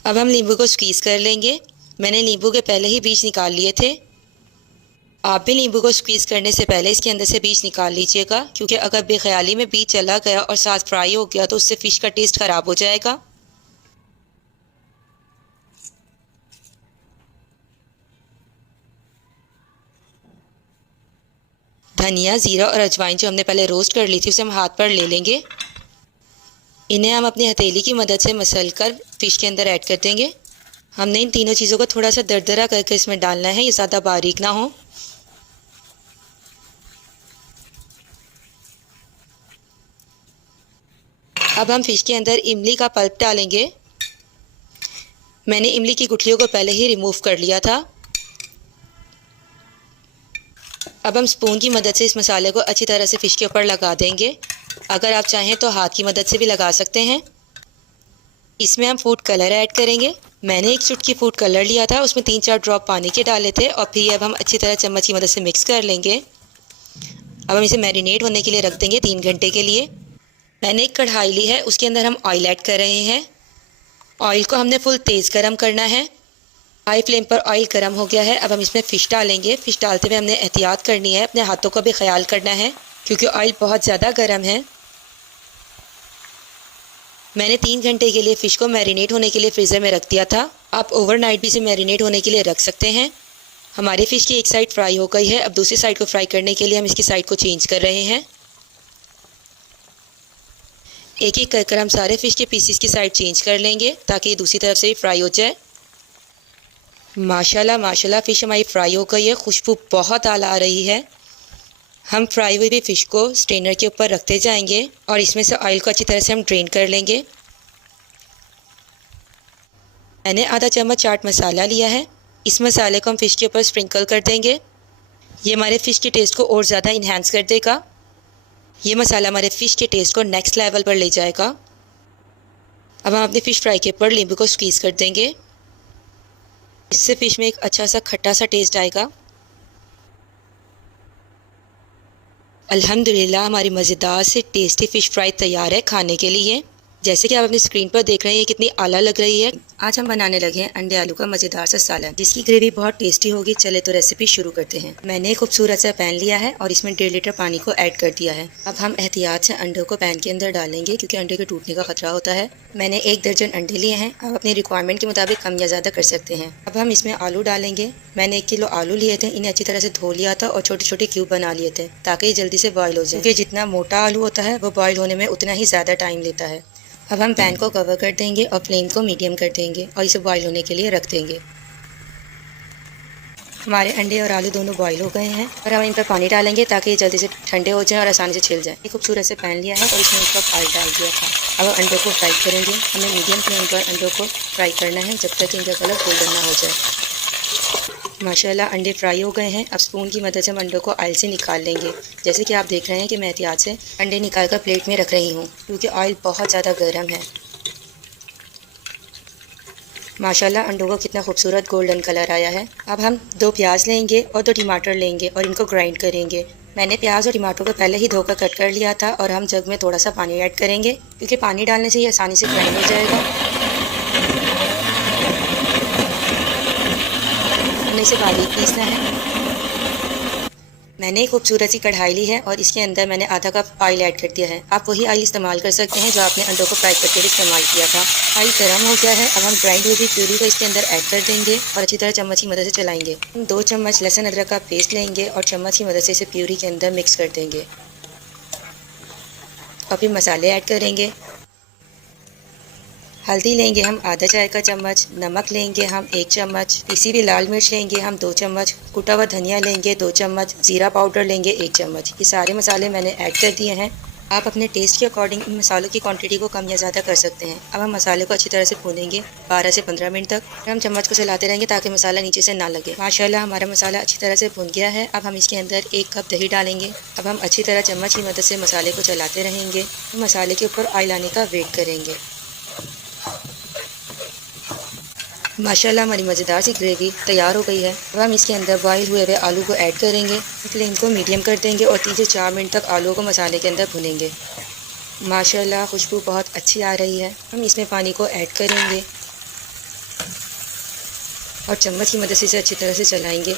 अब हम नींबू को स्क्वीज़ कर लेंगे। मैंने नींबू के पहले ही बीज निकाल लिए थे। आप भी नींबू को स्क्वीज़ करने से पहले इसके अंदर से बीज निकाल लीजिएगा, क्योंकि अगर बेख्याली में बीज चला गया और साथ फ्राई हो गया तो उससे फ़िश का टेस्ट ख़राब हो जाएगा। धनिया, ज़ीरा और अजवाइन जो हमने पहले रोस्ट कर ली थी उसे हम हाथ पर ले लेंगे। इन्हें हम अपनी हथेली की मदद से मसल कर फ़िश के अंदर ऐड कर देंगे। हमने इन तीनों चीज़ों को थोड़ा सा दरदरा करके इसमें डालना है, ये ज़्यादा बारीक ना हो। अब हम फ़िश के अंदर इमली का पल्प डालेंगे। मैंने इमली की गुठलियों को पहले ही रिमूव कर लिया था। अब हम स्पून की मदद से इस मसाले को अच्छी तरह से फ़िश के ऊपर लगा देंगे। अगर आप चाहें तो हाथ की मदद से भी लगा सकते हैं। इसमें हम फूड कलर ऐड करेंगे। मैंने 1 चुटकी फूड कलर लिया था, उसमें 3-4 ड्रॉप पानी के डाले थे और फिर अब हम अच्छी तरह चम्मच की मदद से मिक्स कर लेंगे। अब हम इसे मैरिनेट होने के लिए रख देंगे 3 घंटे के लिए। मैंने एक कढ़ाई ली है, उसके अंदर हम ऑयल ऐड कर रहे हैं। ऑयल को हमने फुल तेज़ गरम करना है। हाई फ्लेम पर ऑयल गरम हो गया है। अब हम इसमें फ़िश डालेंगे। फ़िश डालते हुए हमने एहतियात करनी है, अपने हाथों का भी ख्याल करना है क्योंकि ऑयल बहुत ज़्यादा गर्म है। मैंने 3 घंटे के लिए फ़िश को मैरिनेट होने के लिए फ्रीज़र में रख दिया था। आप ओवरनाइट भी इसे मैरिनेट होने के लिए रख सकते हैं। हमारी फ़िश की एक साइड फ्राई हो गई है। अब दूसरी साइड को फ्राई करने के लिए हम इसकी साइड को चेंज कर रहे हैं। एक एक कर हम सारे फ़िश के पीसीस की साइड चेंज कर लेंगे ताकि दूसरी तरफ से भी फ्राई हो जाए। माशाल्लाह माशाल्लाह फ़िश हमारी फ्राई हो गई है, खुशबू बहुत आला आ रही है। हम फ्राई हुई भी फ़िश को स्ट्रेनर के ऊपर रखते जाएंगे और इसमें से ऑयल को अच्छी तरह से हम ड्रेन कर लेंगे। मैंने आधा चम्मच चाट मसाला लिया है, इस मसाले को हम फ़िश के ऊपर स्प्रिंकल कर देंगे। ये हमारे फ़िश के टेस्ट को और ज़्यादा इन्हेंस कर देगा। ये मसाला हमारे फ़िश के टेस्ट को नेक्स्ट लेवल पर ले जाएगा। अब हम अपनी फ़िश फ्राई के ऊपर नींबू को स्क्वीज़ कर देंगे, इससे फ़िश में एक अच्छा सा खट्टा सा टेस्ट आएगा। अल्हम्दुलिल्लाह हमारी मज़ेदार से टेस्टी फ़िश फ्राई तैयार है खाने के लिए। जैसे कि आप अपनी स्क्रीन पर देख रहे हैं ये कितनी आला लग रही है। आज हम बनाने लगे हैं अंडे आलू का मज़ेदार सा सालन, जिसकी ग्रेवी बहुत टेस्टी होगी। चले तो रेसिपी शुरू करते हैं। मैंने एक खूबसूरत सा पैन लिया है और इसमें 1.5 लीटर पानी को ऐड कर दिया है। अब हम एहतियात से अंडों को पैन के अंदर डालेंगे क्योंकि अंडे के टूटने का खतरा होता है। मैंने 1 दर्जन अंडे लिए हैं, आप अपनी रिक्वायरमेंट के मुताबिक कम या ज़्यादा कर सकते हैं। अब हम इसमें आलू डालेंगे। मैंने 1 किलो आलू लिए थे, इन्हें अच्छी तरह से धो लिया था और छोटे छोटे क्यूब बना लिए थे ताकि ये जल्दी से बॉयल हो जाए, क्योंकि जितना मोटा आलू होता है वो बॉयल होने में उतना ही ज़्यादा टाइम लेता है। अब हम पैन को कवर कर देंगे और फ्लेम को मीडियम कर देंगे और इसे बॉईल होने के लिए रख देंगे। हमारे अंडे और आलू दोनों बॉईल हो गए हैं और हम इन पर पानी डालेंगे ताकि ये जल्दी से ठंडे हो जाएं और आसानी से छिल जाएं। एक खूबसूरत से पैन लिया है और इसमें इसका ऑयल डाल दिया था। अब अंडों को फ्राई करेंगे। हमें मीडियम फ्लेम पर अंडों को फ्राई करना है जब तक इनका कलर गोल्डन ना हो जाए। माशाल्लाह अंडे फ्राई हो गए हैं। अब स्पून की मदद से हम अंडों को ऑयल से निकाल लेंगे। जैसे कि आप देख रहे हैं कि मैं एहतियात से अंडे निकाल कर प्लेट में रख रही हूँ क्योंकि ऑयल बहुत ज़्यादा गर्म है। माशाल्लाह अंडों को कितना खूबसूरत गोल्डन कलर आया है। अब हम 2 प्याज लेंगे और 2 टमाटर लेंगे और इनको ग्राइंड करेंगे। मैंने प्याज और टमाटर को पहले ही धोकर कट कर लिया था और हम जग में थोड़ा सा पानी ऐड करेंगे क्योंकि पानी डालने से ये आसानी से ग्राइंड हो जाएगा। हमने इसे बारीक पीसना है। मैंने एक खूबसूरत सी कढ़ाई ली है और इसके अंदर मैंने आधा कप ऑयल ऐड कर दिया है। आप वही ऑयल इस्तेमाल कर सकते हैं जो आपने अंडों को फ्राई करके भी इस्तेमाल किया था। ऑयल गर्म हो गया है। अब हम ग्राइंड हुई हुई प्यूरी को इसके अंदर ऐड कर देंगे और अच्छी तरह चम्मच की मदद से चलाएंगे। हम 2 चम्मच लहसुन अदरक का पेस्ट लेंगे और चम्मच की मदद से इसे प्यूरी के अंदर मिक्स कर देंगे और फिर मसाले ऐड करेंगे। हल्दी लेंगे हम आधा चाय का चम्मच, नमक लेंगे हम 1 चम्मच, पिसी हुई लाल मिर्च लेंगे हम 2 चम्मच, कुटा हुआ धनिया लेंगे 2 चम्मच, ज़ीरा पाउडर लेंगे 1 चम्मच। ये सारे मसाले मैंने ऐड कर दिए हैं। आप अपने टेस्ट के अकॉर्डिंग इन मसालों की क्वांटिटी को कम या ज़्यादा कर सकते हैं। अब हम मसाले को अच्छी तरह से भूनेंगे 12 से 15 मिनट तक। हम चम्मच को चलाते रहेंगे ताकि मसाला नीचे से ना लगे। माशाल्लाह हमारा मसाला अच्छी तरह से भुन गया है। अब हम इसके अंदर 1 कप दही डालेंगे। अब हम अच्छी तरह चम्मच की मदद से मसाले को चलाते रहेंगे। मसाले के ऊपर ऑयल आने का वेट करेंगे। माशाल्लाह हमारी मज़ेदार सी ग्रेवी तैयार हो गई है। अब हम इसके अंदर बॉयल हुए हुए आलू को ऐड करेंगे। फ्लेम को मीडियम कर देंगे और 3 से 4 मिनट तक आलू को मसाले के अंदर भुनेंगे। माशाल्लाह खुशबू बहुत अच्छी आ रही है। हम इसमें पानी को ऐड करेंगे और चम्मच की मदद से इसे अच्छी तरह से चलाएंगे।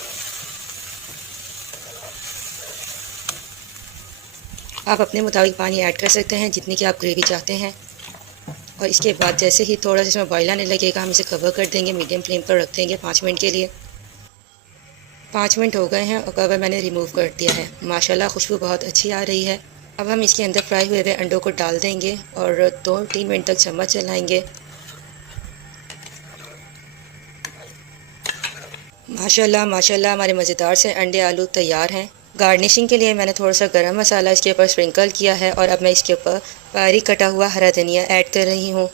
आप अपने मुताबिक पानी ऐड कर सकते हैं जितनी कि आप ग्रेवी चाहते हैं। और इसके बाद जैसे ही थोड़ा सा इसमें बॉयल आने लगेगा हम इसे कवर कर देंगे, मीडियम फ्लेम पर रख देंगे 5 मिनट के लिए। 5 मिनट हो गए हैं और कवर मैंने रिमूव कर दिया है। माशाल्लाह खुशबू बहुत अच्छी आ रही है। अब हम इसके अंदर फ्राई हुए हुए अंडों को डाल देंगे और 2-3 मिनट तक चम्मच चलाएंगे। माशाल्लाह माशाल्लाह हमारे मज़ेदार से अंडे आलू तैयार हैं। गार्निशिंग के लिए मैंने थोड़ा सा गरम मसाला इसके ऊपर स्प्रिंकल किया है और अब मैं इसके ऊपर बारीक कटा हुआ हरा धनिया ऐड कर रही हूँ।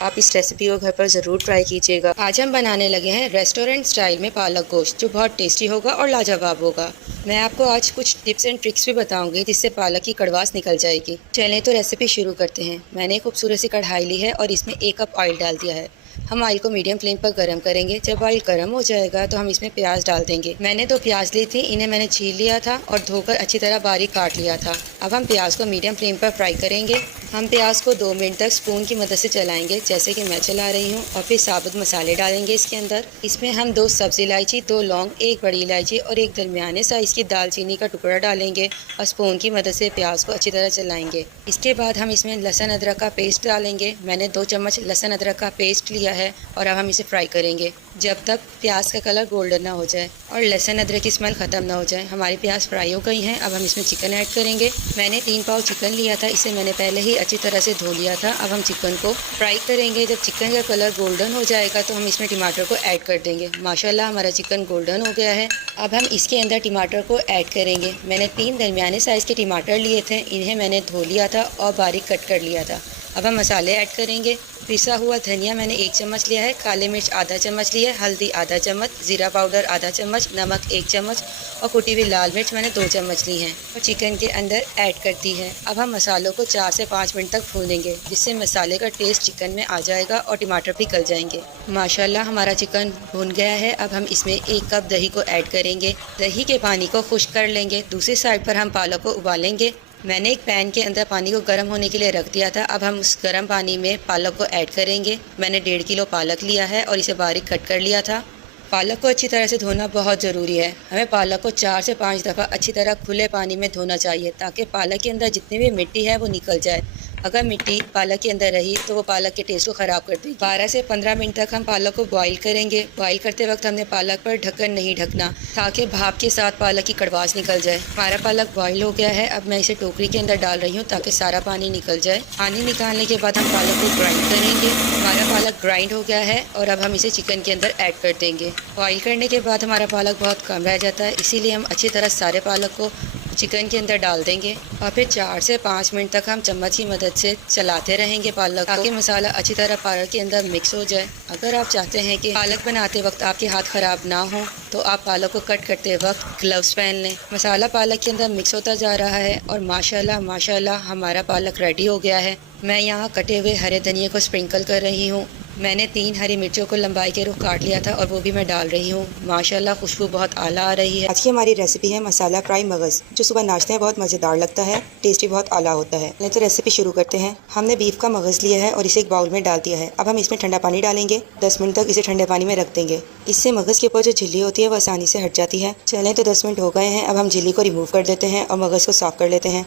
आप इस रेसिपी को घर पर ज़रूर ट्राई कीजिएगा। आज हम बनाने लगे हैं रेस्टोरेंट स्टाइल में पालक गोश्त, जो बहुत टेस्टी होगा और लाजवाब होगा। मैं आपको आज कुछ टिप्स एंड ट्रिक्स भी बताऊंगी जिससे पालक की कड़वास निकल जाएगी। चलें तो रेसिपी शुरू करते हैं। मैंने एक खूबसूरत सी कढ़ाई ली है और इसमें 1 कप ऑयल डाल दिया है। हम ऑयल को मीडियम फ्लेम पर गर्म करेंगे। जब ऑयल गर्म हो जाएगा तो हम इसमें प्याज डाल देंगे। मैंने 2 प्याज ली थी, इन्हें मैंने छील लिया था और धोकर अच्छी तरह बारीक काट लिया था। अब हम प्याज को मीडियम फ्लेम पर फ्राई करेंगे। हम प्याज को 2 मिनट तक स्पून की मदद से चलाएंगे जैसे कि मैं चला रही हूँ और फिर साबुत मसाले डालेंगे इसके अंदर। इसमें हम 2 सब्ज़ी इलायची, 2 लौंग, 1 बड़ी इलायची और 1 दरमियाने साइज़ की दालचीनी का टुकड़ा डालेंगे और स्पून की मदद से प्याज को अच्छी तरह चलाएंगे। इसके बाद हम इसमें लहसुन अदरक का पेस्ट डालेंगे। मैंने 2 चम्मच लहसुन अदरक का पेस्ट लिया है और अब हम इसे फ्राई करेंगे जब तक प्याज का कलर गोल्डन ना हो जाए और लहसुन अदरक की स्मेल ख़त्म ना हो जाए। हमारी प्याज फ्राई हो गई हैं। अब हम इसमें चिकन ऐड करेंगे। मैंने 3 पाव चिकन लिया था, इसे मैंने पहले ही अच्छी तरह से धो लिया था। अब हम चिकन को फ्राई करेंगे। जब चिकन का कलर गोल्डन हो जाएगा तो हम इसमें टमाटर को ऐड कर देंगे। माशाल्लाह हमारा चिकन गोल्डन हो गया है। अब हम इसके अंदर टमाटर को ऐड करेंगे। मैंने 3 दरमियाने साइज़ के टमाटर लिए थे, इन्हें मैंने धो लिया था और बारीक कट कर लिया था। अब हम मसाले ऐड करेंगे। पिसा हुआ धनिया मैंने 1 चम्मच लिया है, काले मिर्च आधा चम्मच लिया है, हल्दी आधा चम्मच, ज़ीरा पाउडर आधा चम्मच, नमक 1 चम्मच और कुटी हुई लाल मिर्च मैंने 2 चम्मच ली हैं और चिकन के अंदर ऐड करती है। अब हम मसालों को 4 से 5 मिनट तक भूनेंगे, जिससे मसाले का टेस्ट चिकन में आ जाएगा और टमाटर भी गल जाएंगे। माशाल्लाह हमारा चिकन भुन गया है। अब हम इसमें 1 कप दही को ऐड करेंगे। दही के पानी को खुश्क कर लेंगे। दूसरी साइड पर हम पालक को उबालेंगे। मैंने एक पैन के अंदर पानी को गर्म होने के लिए रख दिया था। अब हम उस गर्म पानी में पालक को ऐड करेंगे। मैंने 1.5 किलो पालक लिया है और इसे बारीक कट कर लिया था। पालक को अच्छी तरह से धोना बहुत ज़रूरी है। हमें पालक को 4 से 5 दफ़ा अच्छी तरह खुले पानी में धोना चाहिए ताकि पालक के अंदर जितनी भी मिट्टी है वो निकल जाए। अगर मिट्टी पालक के अंदर रही तो वो पालक के टेस्ट को ख़राब कर देगी। 12 से 15 मिनट तक हम पालक को बॉईल करेंगे। बॉईल करते वक्त हमने पालक पर ढक्कन नहीं ढकना ताकि भाप के साथ पालक की कड़वाश निकल जाए। हमारा पालक बॉईल हो गया है। अब मैं इसे टोकरी के अंदर डाल रही हूँ ताकि सारा पानी निकल जाए। पानी निकालने के बाद हम पालक को ग्राइंड करेंगे। हमारा पालक ग्राइंड हो गया है और अब हम इसे चिकन के अंदर ऐड कर देंगे। बॉईल करने के बाद हमारा पालक बहुत कम रह जाता है, इसीलिए हम अच्छी तरह सारे पालक को चिकन के अंदर डाल देंगे और फिर 4 से 5 मिनट तक हम चम्मच की मदद से चलाते रहेंगे पालक को, ताकि मसाला अच्छी तरह पालक के अंदर मिक्स हो जाए। अगर आप चाहते हैं कि पालक बनाते वक्त आपके हाथ ख़राब ना हो तो आप पालक को कट करते वक्त ग्लव्स पहन लें। मसाला पालक के अंदर मिक्स होता जा रहा है और माशाल्लाह माशाल्लाह हमारा पालक रेडी हो गया है। मैं यहाँ कटे हुए हरे धनिए को स्प्रिंकल कर रही हूँ। मैंने 3 हरी मिर्चों को लंबाई के रुख काट लिया था और वो भी मैं डाल रही हूँ। माशाल्लाह खुशबू बहुत आला आ रही है। आज की हमारी रेसिपी है मसाला फ्राई मगज़, जो सुबह नाश्ते में बहुत मज़ेदार लगता है, टेस्ट भी बहुत आला होता है। पहले तो रेसिपी शुरू करते हैं। हमने बीफ का मगज़ लिया है और इसे एक बाउल में डाल दिया है। अब हम इसमें ठंडा पानी डालेंगे। 10 मिनट तक इसे ठंडे पानी में रख देंगे। इससे मगज़ के ऊपर जो झिल्ली होती है वो आसानी से हट जाती है। चलें तो 10 मिनट हो गए हैं। अब हम झिल्ली को रिमूव कर देते हैं और मगज़ को साफ़ कर लेते हैं।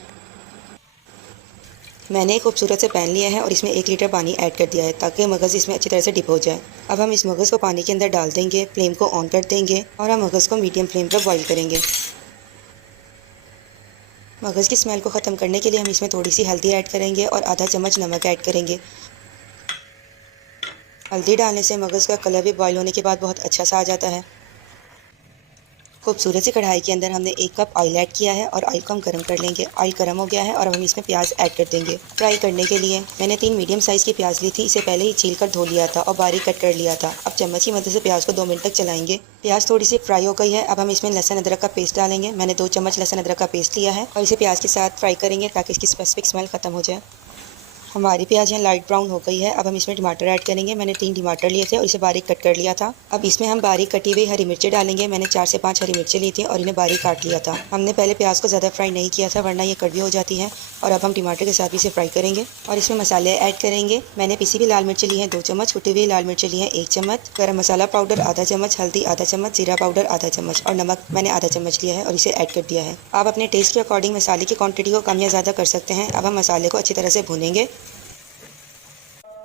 मैंने एक खूबसूरत से पैन लिया है और इसमें 1 लीटर पानी ऐड कर दिया है ताकि मगज़ इसमें अच्छी तरह से डिप हो जाए। अब हम इस मगज़ को पानी के अंदर डाल देंगे, फ्लेम को ऑन कर देंगे और हम मगज़ को मीडियम फ्लेम पर बॉईल करेंगे। मगज़ की स्मेल को ख़त्म करने के लिए हम इसमें थोड़ी सी हल्दी ऐड करेंगे और आधा चम्मच नमक ऐड करेंगे। हल्दी डालने से मगज़ का कलर भी बॉईल होने के बाद बहुत अच्छा सा आ जाता है। खूबसूरत सी कढ़ाई के अंदर हमने 1 कप ऑयल ऐड किया है और ऑयल को हम गर्म कर लेंगे। ऑयल गर्म हो गया है और अब हम इसमें प्याज ऐड कर देंगे। फ्राई करने के लिए मैंने 3 मीडियम साइज़ की प्याज ली थी, इसे पहले ही छील कर धो लिया था और बारीक कट कर लिया था। अब चम्मच की मदद से प्याज को 2 मिनट तक चलाएंगे। प्याज थोड़ी सी फ्राई हो गई है। अब हम इसमें लहसुन अदरक का पेस्ट डालेंगे। मैंने 2 चम्मच लहसुन अदरक का पेस्ट लिया है और इसे प्याज के साथ फ्राई करेंगे ताकि इसकी स्पेसिफिक स्मेल ख़त्म हो जाए। हमारी प्याज यहाँ लाइट ब्राउन हो गई है। अब हम इसमें टमाटर ऐड करेंगे। मैंने 3 टमाटर लिए थे और इसे बारीक कट कर लिया था। अब इसमें हम बारीक कटी हुई हरी मिर्चें डालेंगे। मैंने 4 से 5 हरी मिर्चें ली थी और इन्हें बारीक काट लिया था। हमने पहले प्याज को ज़्यादा फ्राई नहीं किया था वरना ये कड़वी हो जाती है। और अब हम टमाटर के साथ भी इसे फ्राई करेंगे और इसमें मसाले ऐड करेंगे। मैंने पिसी हुई लाल मिर्चें ली हैं 2 चम्मच, कुटी हुई लाल मिर्चें ली हैं 1 चम्मच, गरम मसाला पाउडर आधा चम्मच, हल्दी आधा चम्मच, जीरा पाउडर आधा चम्मच और नमक मैंने आधा चम्मच लिया है और इसे ऐड कर दिया है। आप अपने टेस्ट के अकॉर्डिंग मसाले की क्वांटिटी को कम या ज़्यादा कर सकते हैं। अब हम मसाले को अच्छी तरह से भूनेंगे।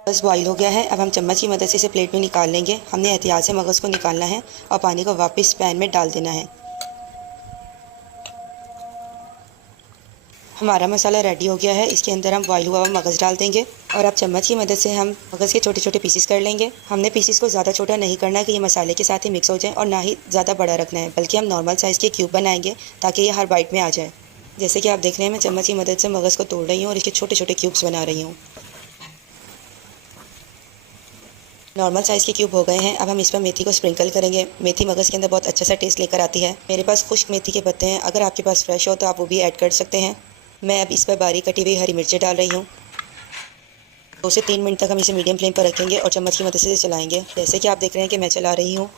बस बॉईल हो गया है। अब हम चम्मच की मदद से इसे प्लेट में निकाल लेंगे। हमने एहतियात से मगज़ को निकालना है और पानी को वापस पैन में डाल देना है। हमारा मसाला रेडी हो गया है। इसके अंदर हम बॉईल हुआ मगज़ डाल देंगे और अब चम्मच की मदद से हम मगज़ के छोटे छोटे पीसेस कर लेंगे। हमने पीसेस को ज़्यादा छोटा नहीं करना कि ये मसाले के साथ ही मिक्स हो जाए और ना ही ज़्यादा बड़ा रखना है, बल्कि हम नॉर्मल साइज़ के क्यूब बनाएंगे ताकि ये हर बाइट में आ जाए। जैसे कि आप देख रहे हैं मैं चम्मच की मदद से मगज़ को तोड़ रही हूँ और इसके छोटे छोटे क्यूब्स बना रही हूँ। नॉर्मल साइज़ के क्यूब हो गए हैं। अब हम इस पर मेथी को स्प्रिंकल करेंगे। मेथी मगज़ के अंदर बहुत अच्छा सा टेस्ट लेकर आती है। मेरे पास खुश्क मेथी के पत्ते हैं, अगर आपके पास फ्रेश हो तो आप वो भी ऐड कर सकते हैं। मैं अब इस पर बारीक कटी हुई हरी मिर्चें डाल रही हूँ। 2 से 3 मिनट तक हम इसे मीडियम फ्लेम पर रखेंगे और चम्मच की मदद से चलाएंगे। जैसे कि आप देख रहे हैं कि मैं चला रही हूँ।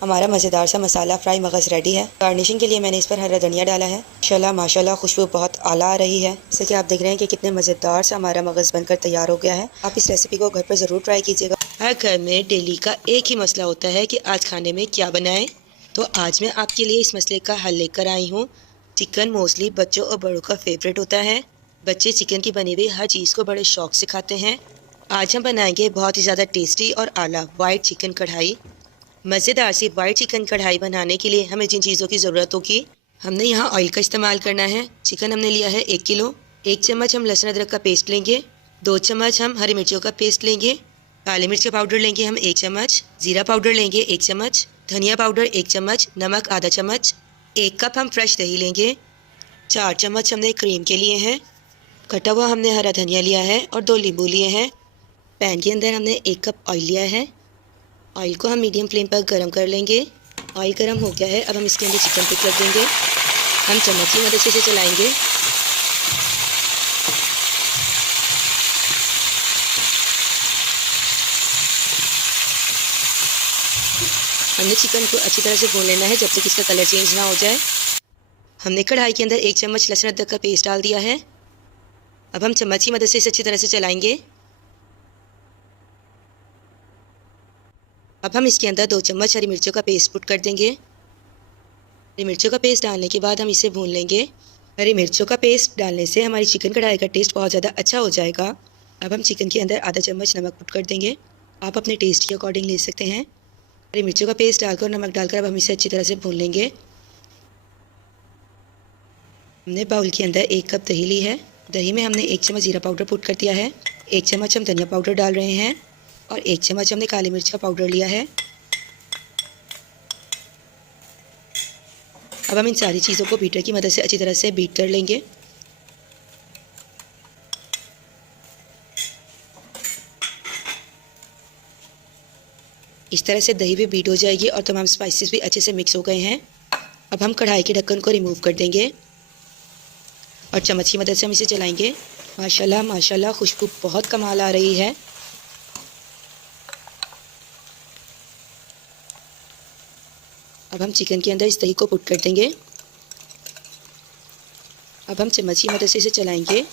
हमारा मज़ेदार सा मसाला फ्राई मगज़ रेडी है। गार्निशिंग के लिए मैंने इस पर हरा धनिया डाला है। माशाल्लाह माशाल्लाह खुशबू बहुत आला आ रही है। जैसे कि आप देख रहे हैं कि कितने मज़ेदार सा हमारा मगज़ बनकर तैयार हो गया है। आप इस रेसिपी को घर पर ज़रूर ट्राई कीजिएगा। हर घर में डेली का एक ही मसला होता है कि आज खाने में क्या बनाएं, तो आज मैं आपके लिए इस मसले का हल लेकर आई हूँ। चिकन मोस्टली बच्चों और बड़ों का फेवरेट होता है। बच्चे चिकन की बनी हुई हर चीज़ को बड़े शौक से खाते हैं आज हम बनाएंगे बहुत ही ज़्यादा टेस्टी और आला वाइट चिकन कढ़ाई। मज़ेदार सी वाइट चिकन कढ़ाई बनाने के लिए हमें जिन चीज़ों की ज़रूरत होगी, हमने यहाँ ऑयल का इस्तेमाल करना है। चिकन हमने लिया है 1 किलो। 1 चम्मच हम लहसुन अदरक का पेस्ट लेंगे। 2 चम्मच हम हरी मिर्चों का पेस्ट लेंगे। काली मिर्च का पाउडर लेंगे हम 1 चम्मच। ज़ीरा पाउडर लेंगे 1 चम्मच। धनिया पाउडर 1 चम्मच। नमक आधा चम्मच। 1 कप हम फ्रेश दही लेंगे। 4 चम्मच हमने क्रीम के लिए हैं। कटा हुआ हमने हरा धनिया लिया है और 2 नींबू लिए हैं। पैन के अंदर हमने 1 कप ऑयल लिया है। ऑयल को हम मीडियम फ्लेम पर गर्म कर लेंगे। ऑयल गर्म हो गया है, अब हम इसके अंदर चिकन पिक कर देंगे। हम चम्मच की मदद से इसे चलाएंगे। हमने चिकन को अच्छी तरह से भून लेना है जब तक इसका कलर चेंज ना हो जाए। हमने कढ़ाई के अंदर 1 चम्मच लहसुन अदरक का पेस्ट डाल दिया है। अब हम चम्मच की मदद से इसे अच्छी तरह से चलाएंगे। अब हम इसके अंदर 2 चम्मच हरी मिर्चों का पेस्ट पुट कर देंगे। हरी मिर्चों का पेस्ट डालने के बाद हम इसे भून लेंगे। हरी मिर्चों का पेस्ट डालने से हमारी चिकन कढ़ाई का टेस्ट बहुत ज़्यादा अच्छा हो जाएगा। अब हम चिकन के अंदर आधा चम्मच नमक पुट कर देंगे। आप अपने टेस्ट के अकॉर्डिंग ले सकते हैं। हरी मिर्चों का पेस्ट डालकर नमक डालकर अब हम इसे अच्छी तरह से भून लेंगे। हमने बाउल के अंदर 1 कप दही ली है। दही में हमने 1 चम्मच जीरा पाउडर पुट कर दिया है। 1 चम्मच हम धनिया पाउडर डाल रहे हैं और 1 चम्मच हमने काली मिर्च का पाउडर लिया है। अब हम इन सारी चीज़ों को बीटर की मदद से अच्छी तरह से बीट कर लेंगे। इस तरह से दही भी बीट हो जाएगी और तमाम स्पाइसेस भी अच्छे से मिक्स हो गए हैं। अब हम कढ़ाई के ढक्कन को रिमूव कर देंगे और चम्मच की मदद से हम इसे चलाएंगे। माशाल्लाह माशाल्लाह, खुशबू बहुत कमाल आ रही है। अब हम चिकन के अंदर इस दही को पुट कर देंगे। अब हम चम्मच की मदद से इसे चलाएंगे।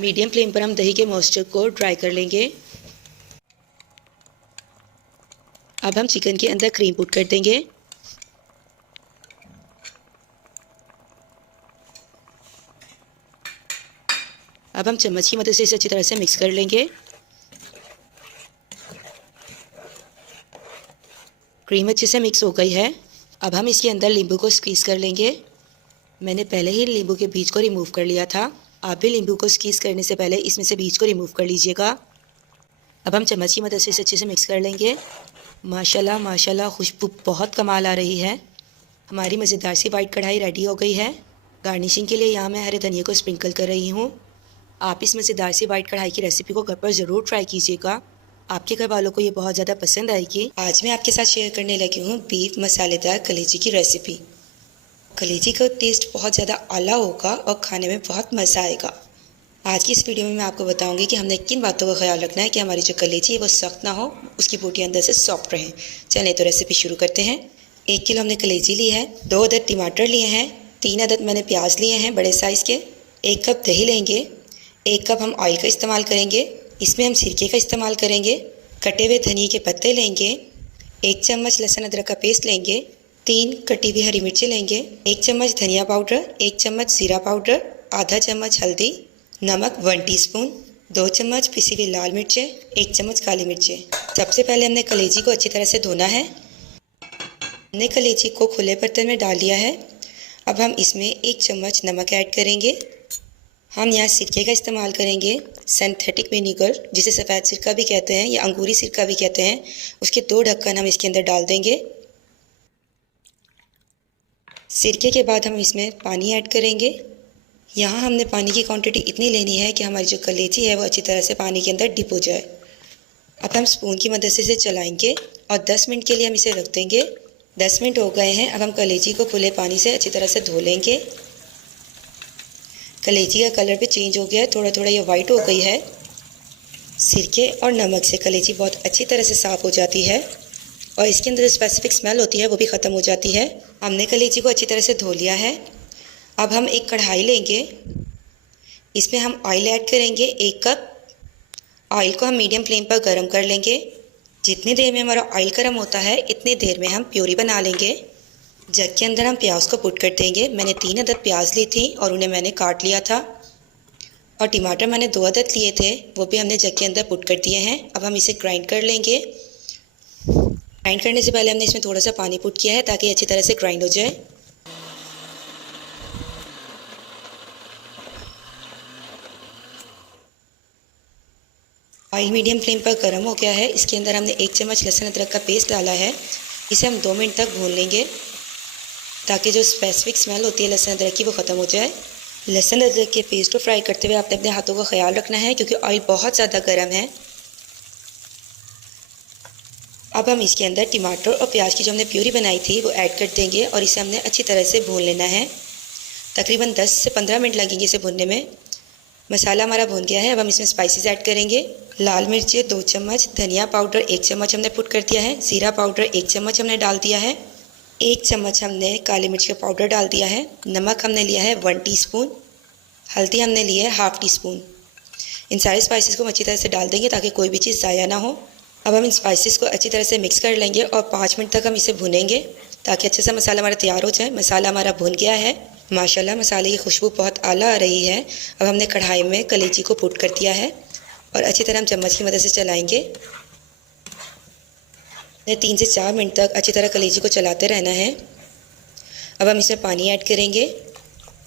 मीडियम फ्लेम पर हम दही के मॉइस्चर को ड्राई कर लेंगे। अब हम चिकन के अंदर क्रीम पुट कर देंगे। अब हम चम्मच की मदद से इसे अच्छी तरह से मिक्स कर लेंगे। क्रीम अच्छे से मिक्स हो गई है। अब हम इसके अंदर नींबू को स्क्वीज़ कर लेंगे। मैंने पहले ही नींबू के बीज को रिमूव कर लिया था। आप भी नींबू को स्क्वीज़ करने से पहले इसमें से बीज को रिमूव कर लीजिएगा। अब हम चम्मच की मदद से इसे अच्छे से मिक्स कर लेंगे। माशाल्लाह माशाल्लाह, खुशबू बहुत कमाल आ रही है। हमारी मज़ेदार सी वाइट कढ़ाई रेडी हो गई है। गार्निशिंग के लिए यहाँ मैं हरे धनिया को स्प्रिंकल कर रही हूँ। आप इस मज़ेदार सी वाइट कढ़ाई की रेसिपी को घर पर ज़रूर ट्राई कीजिएगा। आपके घर वालों को ये बहुत ज़्यादा पसंद आएगी। आज मैं आपके साथ शेयर करने लगी हूँ बीफ मसालेदार कलेजी की रेसिपी। कलेजी का टेस्ट बहुत ज़्यादा आला होगा और खाने में बहुत मज़ा आएगा। आज की इस वीडियो में मैं आपको बताऊंगी कि हमने किन बातों का ख्याल रखना है कि हमारी जो कलेजी है वो सख्त ना हो, उसकी बोटी अंदर से सॉफ्ट रहे। चलें तो रेसिपी शुरू करते हैं। 1 किलो हमने कलेजी ली है। 2 अदद टमाटर लिए हैं। 3 अदद मैंने प्याज लिए हैं बड़े साइज़ के। 1 कप दही लेंगे। 1 कप हम ऑयल का इस्तेमाल करेंगे। इसमें हम सिरके का इस्तेमाल करेंगे। कटे हुए धनिए के पत्ते लेंगे। 1 चम्मच लहसुन अदरक का पेस्ट लेंगे। 3 कटी हुई हरी मिर्ची लेंगे। 1 चम्मच धनिया पाउडर। 1 चम्मच ज़ीरा पाउडर। आधा चम्मच हल्दी। नमक 1 टीस्पून। 2 चम्मच पिसी हुई लाल मिर्चें। 1 चम्मच काली मिर्चें। सबसे पहले हमने कलेजी को अच्छी तरह से धोना है। हमने कलेजी को खुले बर्तन में डाल दिया है। अब हम इसमें 1 चम्मच नमक ऐड करेंगे। हम यहाँ सिरके का इस्तेमाल करेंगे, सिंथेटिक विनीगर जिसे सफ़ेद सिरका भी कहते हैं या अंगूरी सिरका भी कहते हैं। उसके 2 ढक्कन हम इसके अंदर डाल देंगे। सिरके के बाद हम इसमें पानी ऐड करेंगे। यहाँ हमने पानी की क्वांटिटी इतनी लेनी है कि हमारी जो कलेजी है वो अच्छी तरह से पानी के अंदर डिप हो जाए। अब हम स्पून की मदद से इसे चलाएंगे और 10 मिनट के लिए हम इसे रख देंगे। 10 मिनट हो गए हैं। अब हम कलेजी को खुले पानी से अच्छी तरह से धो लेंगे। कलेजी का कलर भी चेंज हो गया है, थोड़ा थोड़ा ये वाइट हो गई है। सिरके और नमक से कलेजी बहुत अच्छी तरह से साफ़ हो जाती है और इसके अंदर जो स्पेसिफिक स्मेल होती है वो भी ख़त्म हो जाती है। हमने कलेजी को अच्छी तरह से धो लिया है। अब हम एक कढ़ाई लेंगे। इसमें हम ऑयल ऐड करेंगे 1 कप। ऑयल को हम मीडियम फ्लेम पर गर्म कर लेंगे। जितनी देर में हमारा ऑयल गर्म होता है इतनी देर में हम प्यूरी बना लेंगे। जग के अंदर हम प्याज को पुट कर देंगे। मैंने 3 अदद प्याज ली थी और उन्हें मैंने काट लिया था और टमाटर मैंने 2 अदद लिए थे, वो भी हमने जग के अंदर पुट कर दिए हैं। अब हम इसे ग्राइंड कर लेंगे। ग्राइंड करने से पहले हमने इसमें थोड़ा सा पानी पुट किया है ताकि अच्छी तरह से ग्राइंड हो जाए। ऑयल मीडियम फ्लेम पर गर्म हो गया है। इसके अंदर हमने 1 चम्मच लहसुन अदरक का पेस्ट डाला है। इसे हम 2 मिनट तक भून लेंगे ताकि जो स्पेसिफिक स्मेल होती है लहसुन अदरक की वो ख़त्म हो जाए। लहसुन अदरक के पेस्ट को फ्राई करते हुए आपने अपने हाथों का ख्याल रखना है क्योंकि ऑयल बहुत ज़्यादा गर्म है। अब हम इसके अंदर टमाटर और प्याज की जो हमने प्यूरी बनाई थी वो ऐड कर देंगे और इसे हमने अच्छी तरह से भून लेना है। तकरीबन 10 से 15 मिनट लगेंगे इसे भूनने में। मसाला हमारा भून गया है। अब हम इसमें स्पाइसेस ऐड करेंगे। लाल मिर्ची 2 चम्मच, धनिया पाउडर 1 चम्मच हमने पुट कर दिया है, ज़ीरा पाउडर 1 चम्मच हमने डाल दिया है, 1 चम्मच हमने काली मिर्च का पाउडर डाल दिया है, नमक हमने लिया है 1 टीस्पून, हल्दी हमने ली है ½ टीस्पून। इन सारे स्पाइसेस को हम अच्छी तरह से डाल देंगे ताकि कोई भी चीज़ ज़ाया ना हो। अब हम इन स्पाइसेस को अच्छी तरह से मिक्स कर लेंगे और 5 मिनट तक हम इसे भुनेंगे ताकि अच्छे से मसाला हमारा तैयार हो जाए। मसाला हमारा भुन गया है। माशाल्लाह मसाले की खुशबू बहुत आला आ रही है। अब हमने कढ़ाई में कलेजी को पुट कर दिया है और अच्छी तरह हम चम्मच की मदद से चलाएंगे। 3 से 4 मिनट तक अच्छी तरह कलेजी को चलाते रहना है। अब हम इसमें पानी ऐड करेंगे।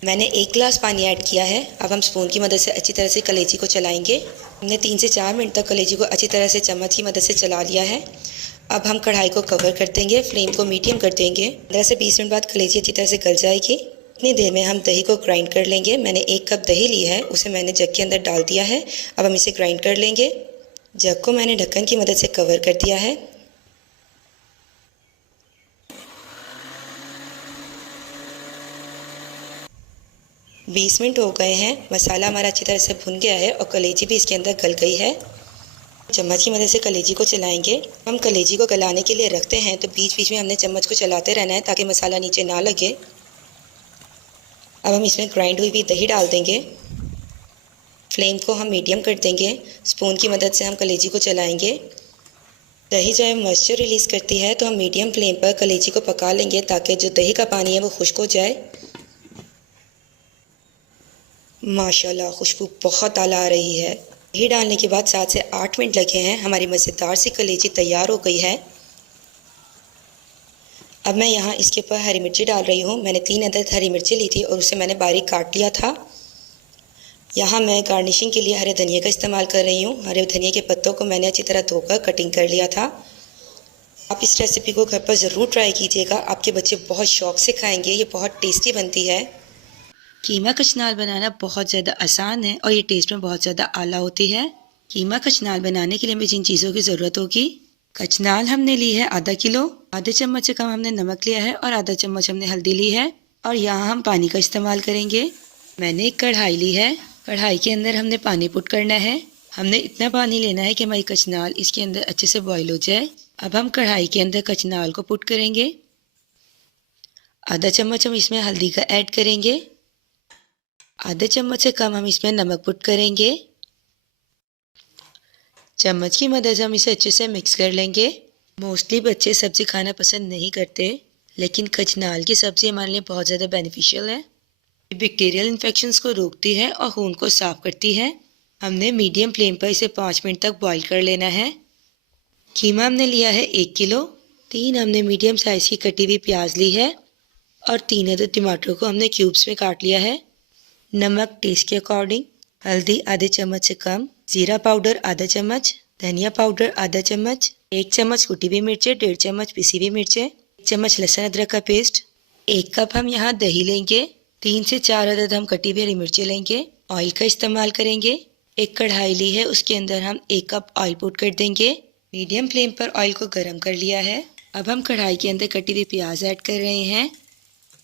मैंने 1 गिलास पानी ऐड किया है। अब हम स्पून की मदद से अच्छी तरह से कलेजी को चलाएंगे। हमने 3 से 4 मिनट तक कलेजी को अच्छी तरह से चम्मच की मदद से चला लिया है। अब हम कढ़ाई को कवर कर देंगे, फ्लेम को मीडियम कर देंगे। 15 से 20 मिनट बाद कलेजी अच्छी तरह से गल जाएगी। इतनी देर में हम दही को ग्राइंड कर लेंगे। मैंने 1 कप दही ली है, उसे मैंने जग के अंदर डाल दिया है। अब हम इसे ग्राइंड कर लेंगे। जग को मैंने ढक्कन की मदद से कवर कर दिया है। बीस मिनट हो गए हैं। मसाला हमारा अच्छी तरह से भुन गया है और कलेजी भी इसके अंदर गल गई है। चम्मच की मदद से कलेजी को चलाएंगे। हम कलेजी को गलाने के लिए रखते हैं तो बीच बीच में हमने चम्मच को चलाते रहना है ताकि मसाला नीचे ना लगे। अब हम इसमें ग्राइंड हुई भी दही डाल देंगे। फ्लेम को हम मीडियम कर देंगे। स्पून की मदद से हम कलेजी को चलाएंगे। दही जब मॉइस्चर रिलीज़ करती है तो हम मीडियम फ्लेम पर कलेजी को पका लेंगे ताकि जो दही का पानी है वो खुश्क हो जाए। माशाल्लाह खुशबू बहुत आला आ रही है। दही डालने के बाद 7 से 8 मिनट लगे हैं। हमारी मज़ेदार सी कलेजी तैयार हो गई है। अब मैं यहाँ इसके ऊपर हरी मिर्ची डाल रही हूँ। मैंने 3 अदद हरी मिर्ची ली थी और उसे मैंने बारीक काट लिया था। यहाँ मैं गार्निशिंग के लिए हरे धनिया का इस्तेमाल कर रही हूँ। हरे धनिया के पत्तों को मैंने अच्छी तरह धोकर कटिंग कर लिया था। आप इस रेसिपी को घर पर ज़रूर ट्राई कीजिएगा। आपके बच्चे बहुत शौक़ से खाएँगे। ये बहुत टेस्टी बनती है। कीमा कचनाल बनाना बहुत ज़्यादा आसान है और ये टेस्ट में बहुत ज़्यादा आला होती है। कीमा कचनाल बनाने के लिए हमें जिन चीज़ों की ज़रूरत होगी, कचनाल हमने ली है आधा किलो, आधे चम्मच से कम हमने नमक लिया है और आधा चम्मच हमने हल्दी ली है और यहाँ हम पानी का इस्तेमाल करेंगे। मैंने एक कढ़ाई ली है। कढ़ाई के अंदर हमने पानी पुट करना है। हमने इतना पानी लेना है कि हमारी कचनाल इसके अंदर अच्छे से बॉयल हो जाए। अब हम कढ़ाई के अंदर कचनाल को पुट करेंगे। आधा चम्मच हम इसमें हल्दी का ऐड करेंगे। आधे चम्मच से कम हम इसमें नमक पुट करेंगे। चम्मच की मदद से हम इसे अच्छे से मिक्स कर लेंगे। मोस्टली बच्चे सब्ज़ी खाना पसंद नहीं करते, लेकिन कचनाल की सब्ज़ी हमारे लिए बहुत ज़्यादा बेनिफिशियल है। बैक्टीरियल इन्फेक्शंस को रोकती है और खून को साफ़ करती है। हमने मीडियम फ्लेम पर इसे 5 मिनट तक बॉईल कर लेना है। कीमा हमने लिया है 1 किलो। 3 हमने मीडियम साइज़ की कटी हुई प्याज ली है और 3 अदद टमाटर को हमने क्यूब्स में काट लिया है। नमक टेस्ट के अकॉर्डिंग, हल्दी आधे चम्मच से कम, ज़ीरा पाउडर आधा चम्मच, धनिया पाउडर आधा चम्मच, 1 चम्मच कुटी हुई मिर्चें, 1.5 चम्मच पिसी हुई मिर्चें, 1 चम्मच लहसुन अदरक का पेस्ट, 1 कप हम यहाँ दही लेंगे, 3 से 4 अदद हम कटी हुई हरी मिर्चें लेंगे। ऑयल का इस्तेमाल करेंगे। एक कढ़ाई ली है, उसके अंदर हम 1 कप ऑयल पुट कर देंगे। मीडियम फ्लेम पर ऑयल को गर्म कर लिया है। अब हम कढ़ाई के अंदर कटी हुई प्याज ऐड कर रहे हैं।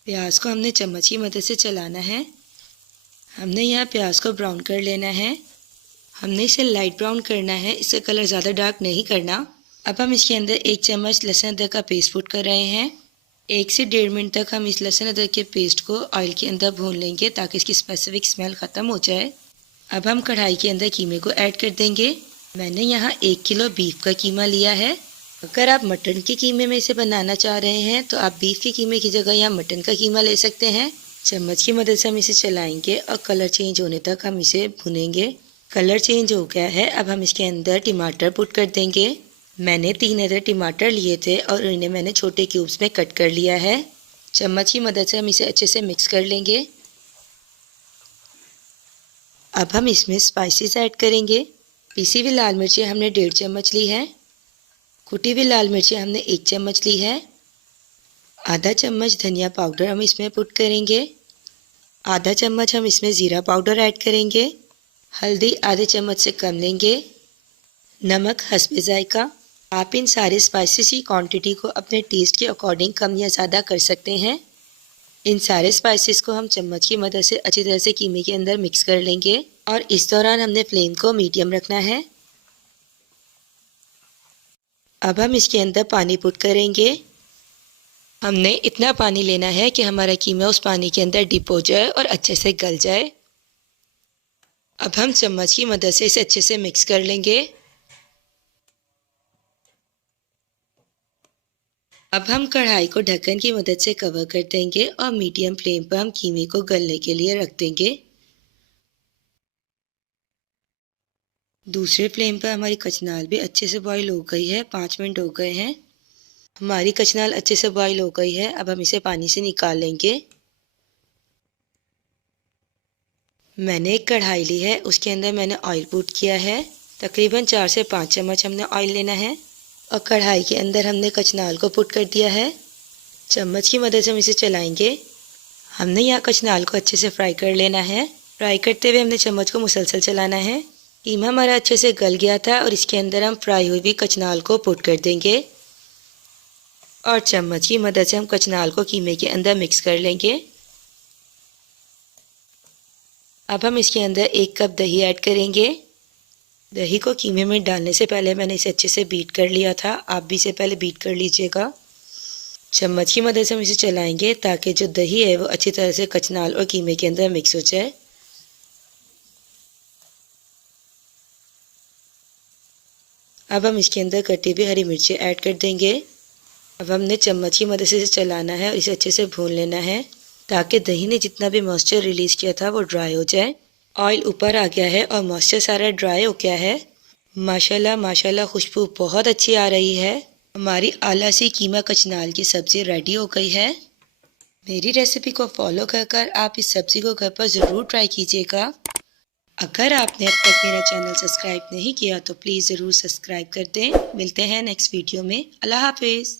प्याज को हमने चम्मच की मदद से चलाना है। हमने यहाँ प्याज को ब्राउन कर लेना है। हमने इसे लाइट ब्राउन करना है, इसका कलर ज़्यादा डार्क नहीं करना। अब हम इसके अंदर 1 चम्मच लहसुन अदरक का पेस्ट पुट कर रहे हैं। 1 से 1.5 मिनट तक हम इस लहसुन अदरक के पेस्ट को ऑयल के अंदर भून लेंगे ताकि इसकी स्पेसिफिक स्मेल ख़त्म हो जाए। अब हम कढ़ाई के अंदर कीमे को ऐड कर देंगे। मैंने यहाँ 1 किलो बीफ का कीमा लिया है। अगर आप मटन के कीमे में इसे बनाना चाह रहे हैं तो आप बीफ के कीमे की जगह यहाँ मटन का कीमा ले सकते हैं। चम्मच की मदद से हम इसे चलाएंगे और कलर चेंज होने तक हम इसे भुनेंगे। कलर चेंज हो गया है, अब हम इसके अंदर टमाटर पुट कर देंगे। मैंने 3 अदर टमाटर लिए थे और इन्हें मैंने छोटे क्यूब्स में कट कर लिया है। चम्मच की मदद से हम इसे अच्छे से मिक्स कर लेंगे। अब हम इसमें स्पाइसेस ऐड करेंगे। पिसी हुई लाल मिर्ची हमने 1.5 चम्मच ली है। कुटी हुई लाल मिर्ची हमने 1 चम्मच ली है। आधा चम्मच धनिया पाउडर हम इसमें पुट करेंगे। आधा चम्मच हम इसमें ज़ीरा पाउडर ऐड करेंगे। हल्दी आधे चम्मच से कम लेंगे। नमक हस्बे जायका। आप इन सारे स्पाइसेस की क्वांटिटी को अपने टेस्ट के अकॉर्डिंग कम या ज़्यादा कर सकते हैं। इन सारे स्पाइसेस को हम चम्मच की मदद से अच्छी तरह से कीमे के अंदर मिक्स कर लेंगे और इस दौरान हमने फ्लेम को मीडियम रखना है। अब हम इसके अंदर पानी पुट करेंगे। हमने इतना पानी लेना है कि हमारा कीमा उस पानी के अंदर डिप हो जाए और अच्छे से गल जाए। अब हम चम्मच की मदद से इसे अच्छे से मिक्स कर लेंगे। अब हम कढ़ाई को ढक्कन की मदद से कवर कर देंगे और मीडियम फ्लेम पर हम कीमे को गलने के लिए रख देंगे। दूसरे फ्लेम पर हमारी कचनाल भी अच्छे से बॉईल हो गई है। 5 मिनट हो गए हैं। हमारी कचनाल अच्छे से बॉईल हो गई है। अब हम इसे पानी से निकाल लेंगे। मैंने एक कढ़ाई ली है, उसके अंदर मैंने ऑयल पुट किया है। तकरीबन 4 से 5 चम्मच हमने ऑयल लेना है और कढ़ाई के अंदर हमने कचनाल को पुट कर दिया है। चम्मच की मदद से हम इसे चलाएंगे। हमने यहाँ कचनाल को अच्छे से फ्राई कर लेना है। फ्राई करते हुए हमने चम्मच को मुसलसल चलाना है। कीमा हमारा अच्छे से गल गया था और इसके अंदर हम फ्राई हुई भी कचनाल को पुट कर देंगे और चम्मच की मदद से हम कचनाल को कीमे के अंदर मिक्स कर लेंगे। अब हम इसके अंदर 1 कप दही ऐड करेंगे। दही को कीमे में डालने से पहले मैंने इसे अच्छे से बीट कर लिया था। आप भी इसे पहले बीट कर लीजिएगा। चम्मच की मदद से हम इसे चलाएंगे ताकि जो दही है वो अच्छी तरह से कचनाल और कीमे के अंदर मिक्स हो जाए। अब हम इसके अंदर कटी हुई हरी मिर्ची ऐड कर देंगे। अब हमने चम्मच की मदद से इसे चलाना है और इसे अच्छे से भून लेना है ताकि दही ने जितना भी मॉइस्चर रिलीज़ किया था वो ड्राई हो जाए। ऑयल ऊपर आ गया है और मॉइस्चर सारा ड्राई हो गया है। माशाल्लाह माशाल्लाह खुशबू बहुत अच्छी आ रही है। हमारी आला सी कीमा कचनाल की सब्ज़ी रेडी हो गई है। मेरी रेसिपी को फॉलो कर आप इस सब्ज़ी को घर पर ज़रूर ट्राई कीजिएगा। अगर आपने अब तक मेरा चैनल सब्सक्राइब नहीं किया तो प्लीज़ ज़रूर सब्सक्राइब कर दें। मिलते हैं नेक्स्ट वीडियो में। अल्लाह हाफिज़।